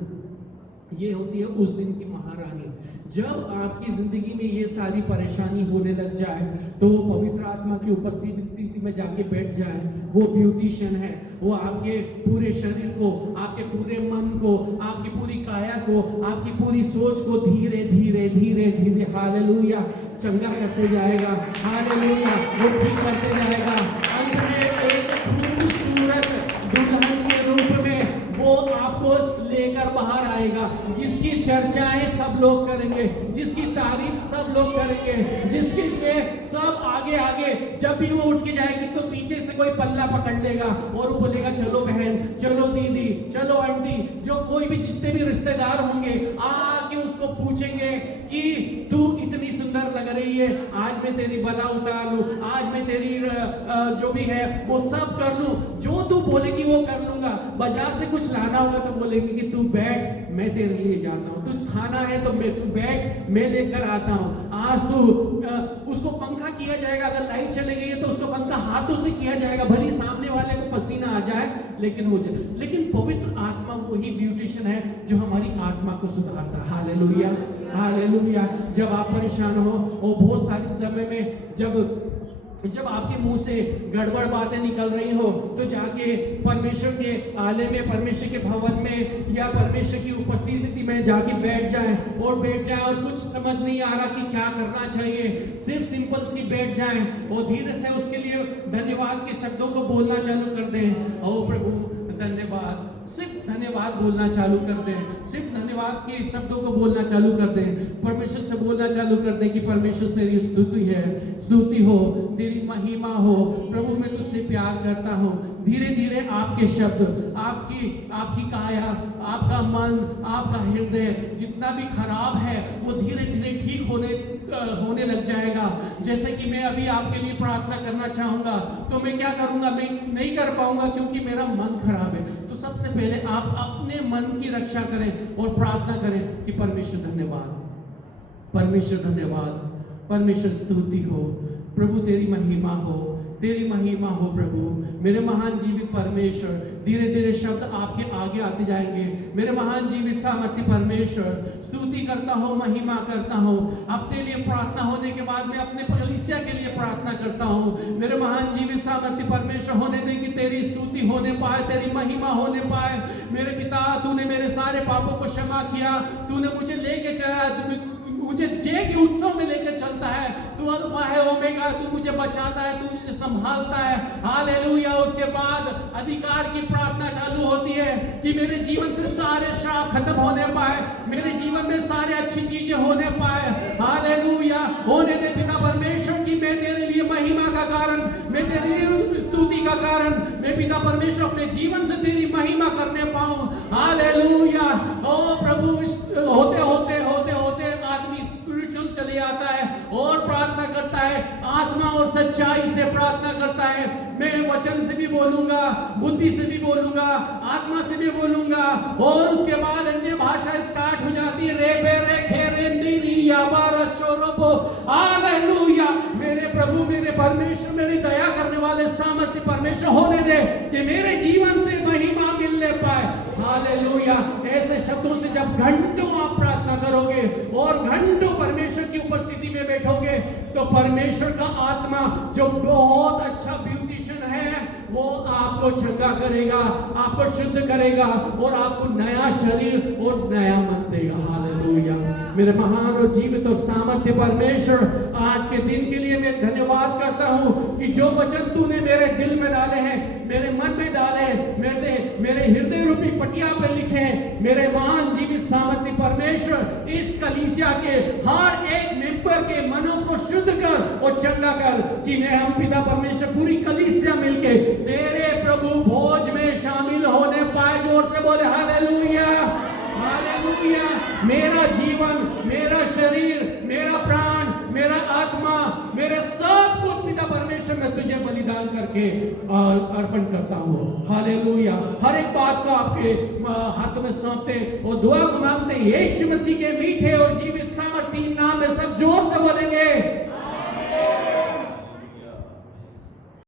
ये होती है उस दिन की महारानी। जब आपकी जिंदगी में ये सारी परेशानी होने लग जाए तो वो पवित्र आत्मा की उपस्थिति में जाके बैठ जाए। वो ब्यूटिशियन है, वो आपके पूरे शरीर को, आपके पूरे मन को, आपकी पूरी काया को, आपकी पूरी सोच को धीरे धीरे हालेलुया चंगा करते जाएगा। हालेलुया वो ठीक करते जाएगा। अंत में एक खूबसूरत दुल्हन के रूप में वो आपको लेकर बाहर आएगा, जिसकी चर्चाएं सब लोग करेंगे, जिसकी तारीफ सब लोग करेंगे, जिसके लिए सब आगे जब भी वो उठ के जाएगी तो पीछे से कोई पल्ला पकड़ लेगा और वो बोलेगा चलो बहन, चलो दीदी, चलो आंटी। जो कोई भी जितने भी रिश्तेदार होंगे आके उसको पूछेंगे कि तू इतनी सुंदर लग रही है, आज मैं तेरी बला उतार लूं, आज मैं तेरी जो भी है वो सब कर लूं, जो तू बोलेगी वो कर लूंगा। बाजार से कुछ लाना होगा तो बोलेगी कि तू बैठ, मैं तेरे लिए जाता हूँ। तुझ खाना है तो तू बैठ, मैं लेकर आता हूँ। आज तू उसको पंखा किया जाएगा, अगर लाइट चले गई है तो उसको पंखा हाथों से किया जाएगा, भली सामने वाले को पसीना आ जाए लेकिन हो जाए। लेकिन पवित्र आत्मा वही ब्यूटिशियन है जो हमारी आत्मा को सुधारता है। Hallelujah hallelujah. जब आप परेशान हो और बहुत सारे समय में जब आपके मुंह से गड़बड़ बातें निकल रही हो तो जाके परमेश्वर के आलय में, परमेश्वर के भवन में या परमेश्वर की उपस्थिति में जाके बैठ जाए और कुछ समझ नहीं आ रहा कि क्या करना चाहिए, सिर्फ सिंपल सी बैठ जाए और धीरे से उसके लिए धन्यवाद के शब्दों को बोलना चालू कर दें। ओ प्रभु धन्यवाद, सिर्फ धन्यवाद बोलना चालू कर दें, सिर्फ धन्यवाद के शब्दों को बोलना चालू कर दें। परमेश्वर से बोलना चालू कर दें कि परमेश्वर तेरी स्तुति है, स्तुति हो, तेरी महिमा हो। प्रभु मैं तुझसे प्यार करता हूँ। धीरे धीरे आपके शब्द, आपकी काया, आपका मन, आपका हृदय जितना भी खराब है वो धीरे धीरे ठीक होने लग जाएगा। जैसे कि मैं अभी आपके लिए प्रार्थना करना चाहूंगा तो मैं क्या करूंगा, मैं नहीं कर पाऊंगा क्योंकि मेरा मन खराब है। तो सबसे पहले आप अपने मन की रक्षा करें और प्रार्थना करें कि परमेश्वर धन्यवाद, परमेश्वर धन्यवाद, परमेश्वर स्तुति हो, प्रभु तेरी महिमा हो, तेरी महिमा हो प्रभु। मेरे महान जीवित परमेश्वर, धीरे धीरे शब्द आपके आगे आते जाएंगे। मेरे महान जीवित सामर्थ्य परमेश्वर, स्तुति करता हूँ, महिमा करता हूँ। अपने लिए प्रार्थना होने के बाद मैं अपने कलीसिया के लिए प्रार्थना करता हूँ। मेरे महान जीवित सामर्थ्य परमेश्वर, होने दे कि तेरी स्तुति होने पाए, तेरी महिमा होने पाए। मेरे पिता, तूने मेरे सारे पापों को क्षमा किया, तूने मुझे लेके चला, मुझे जय के उत्सव में लेकर चलता है। तू अल्फा है, ओमेगा, तू मुझे बचाता है, तू मुझे संभालता है। हालेलुया। उसके बाद अधिकार की प्रार्थना चालू होती है कि मेरे जीवन से सारे श्राप खत्म होने पाए, मेरे जीवन में सारे अच्छी चीजें होने पाए। हालेलुया। होने दे पिता परमेश्वर की मैं तेरे लिए महिमा का कारण, मैं तेरे लिए स्तुति का कारण, मैं पिता परमेश्वर अपने जीवन से तेरी महिमा करने पाऊं। हालेलुया। ओ प्रभु, होते होते होते होते आदमी स्पिरिचुअल चले आता है और प्रार्थना करता है, आत्मा और सच्चाई से प्रार्थना करता है। मैं वचन से भी बोलूंगा, बुद्धि से भी बोलूंगा, आत्मा से भी बोलूंगा। और उसके बाद अन्य भाषा स्टार्ट हो जाती है। रे बे रे खे रे नी नी या बार शोरपो। हालेलुया। मेरे प्रभु, मेरे परमेश्वर, मेरी दया करने वाले सामर्थ्य परमेश्वर, होने दे कि मेरे जीवन से महिमा मिलने पाए। हालेलुया। ऐसे शब्दों से जब घंटों आप प्रार्थना करोगे और घंटों परमेश्वर की उपस्थिति में बैठोगे, तो परमेश्वर का आत्मा जो बहुत अच्छा ब्यूटिशियन है, वो आपको चंगा करेगा, आपको शुद्ध करेगा और आपको नया शरीर और नया मन देगा। हालेलुया। मेरे महान और जीवित और सामर्थ्य परमेश्वर, आज के दिन के लिए मैं धन्यवाद करता हूं कि जो वचन तूने मेरे दिल में डाले हैं, मेरे मन में डाले हैं, मेरे हृदय रूपी पटिया पे लिखे हैं। मेरे महान जीवित सामर्थ्य परमेश्वर, इस कलीसिया के हर एक मेंबर के मनों को शुद्ध कर और चंगा कर कि मैं, हम पिता परमेश्वर, पूरी कलीसिया मिलके तेरे प्रभु भोज में शामिल होने पाए। जोर से बोले हालेलुया, हालेलुया। मेरा जीवन, मेरा शरीर, मेरा प्राण, मेरा आत्मा, मेरे सब कुछ पिता परमेश्वर मैं तुझे बलिदान करके अर्पण करता हूँ। हालेलुया। हर एक बात को आपके हाथों में सौंपते और दुआ को मांगते यीशु मसीह के मीठे और जीवित सामर्थ्य नाम में सब जोर से बोलेंगे।